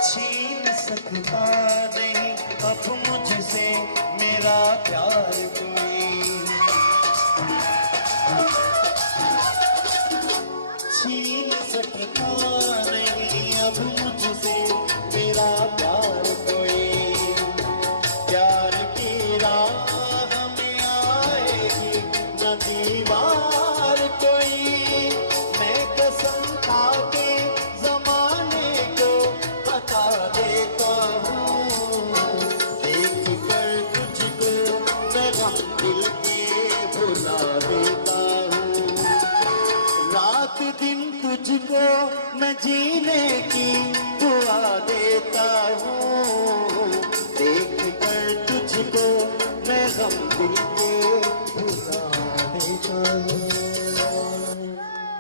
छीन सकता नहीं अब मुझसे मेरा प्यार कोई। छीन सकता नहीं अब मुझसे मेरा प्यार कोई। प्यार की राह में आएगी न दीवार कोई। मैं कसम खा के जमाने को बता देता हूँ। देख कर तुझको मैं हम दिल के भुला देता हूँ। रात दिन तुझको मैं जीने की दुआ देता हूँ। देख कर तुझको मैं हम दिल के भुला देता हूँ।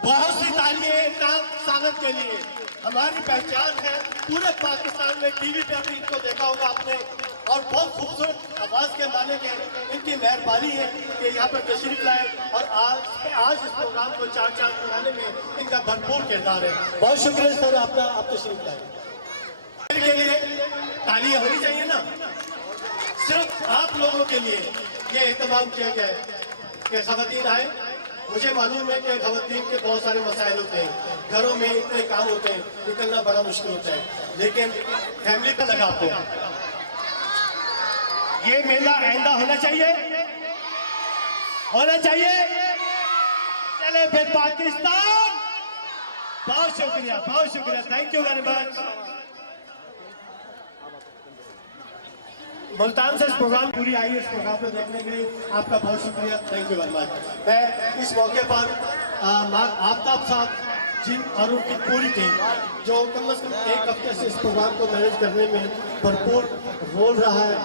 बहुत सी तालियां इनका स्वागत के लिए। हमारी पहचान है पूरे पाकिस्तान में। टीवी पे भी इनको देखा होगा आपने और बहुत खूबसूरत आवाज के मालिक है। इनकी मेहरबानी है कि यहाँ पर तशरीफ लाए और आज इस प्रोग्राम को चार चांद लगाने में इनका भरपूर किरदार है। बहुत शुक्रिया सर आपका, आप तशरीफ लाए। के लिए तालियां होनी चाहिए ना। सिर्फ आप लोगों के लिए ये इंतजाम किया गया है कि खवातीन आए। मुझे मालूम है कि खवातीन के बहुत सारे मसाइल होते हैं, घरों में इतने काम होते हैं, निकलना बड़ा मुश्किल होता है, लेकिन फैमिली का लगाव है। ये मेला आइंदा होना चाहिए, होना चाहिए। चले फिर पाकिस्तान। बहुत शुक्रिया, thank you very much. Multan से इस प्रोग्राम पूरी आई, इस प्रोग्राम को देखने के लिए आपका बहुत शुक्रिया, थैंक यू वेरी मच। मैं इस मौके पर आफ्ताब साहब जी और उनकी पूरी टीम जो कम से कम एक हफ्ते से इस प्रोग्राम को मैनेज करने में भरपूर रोल रहा है,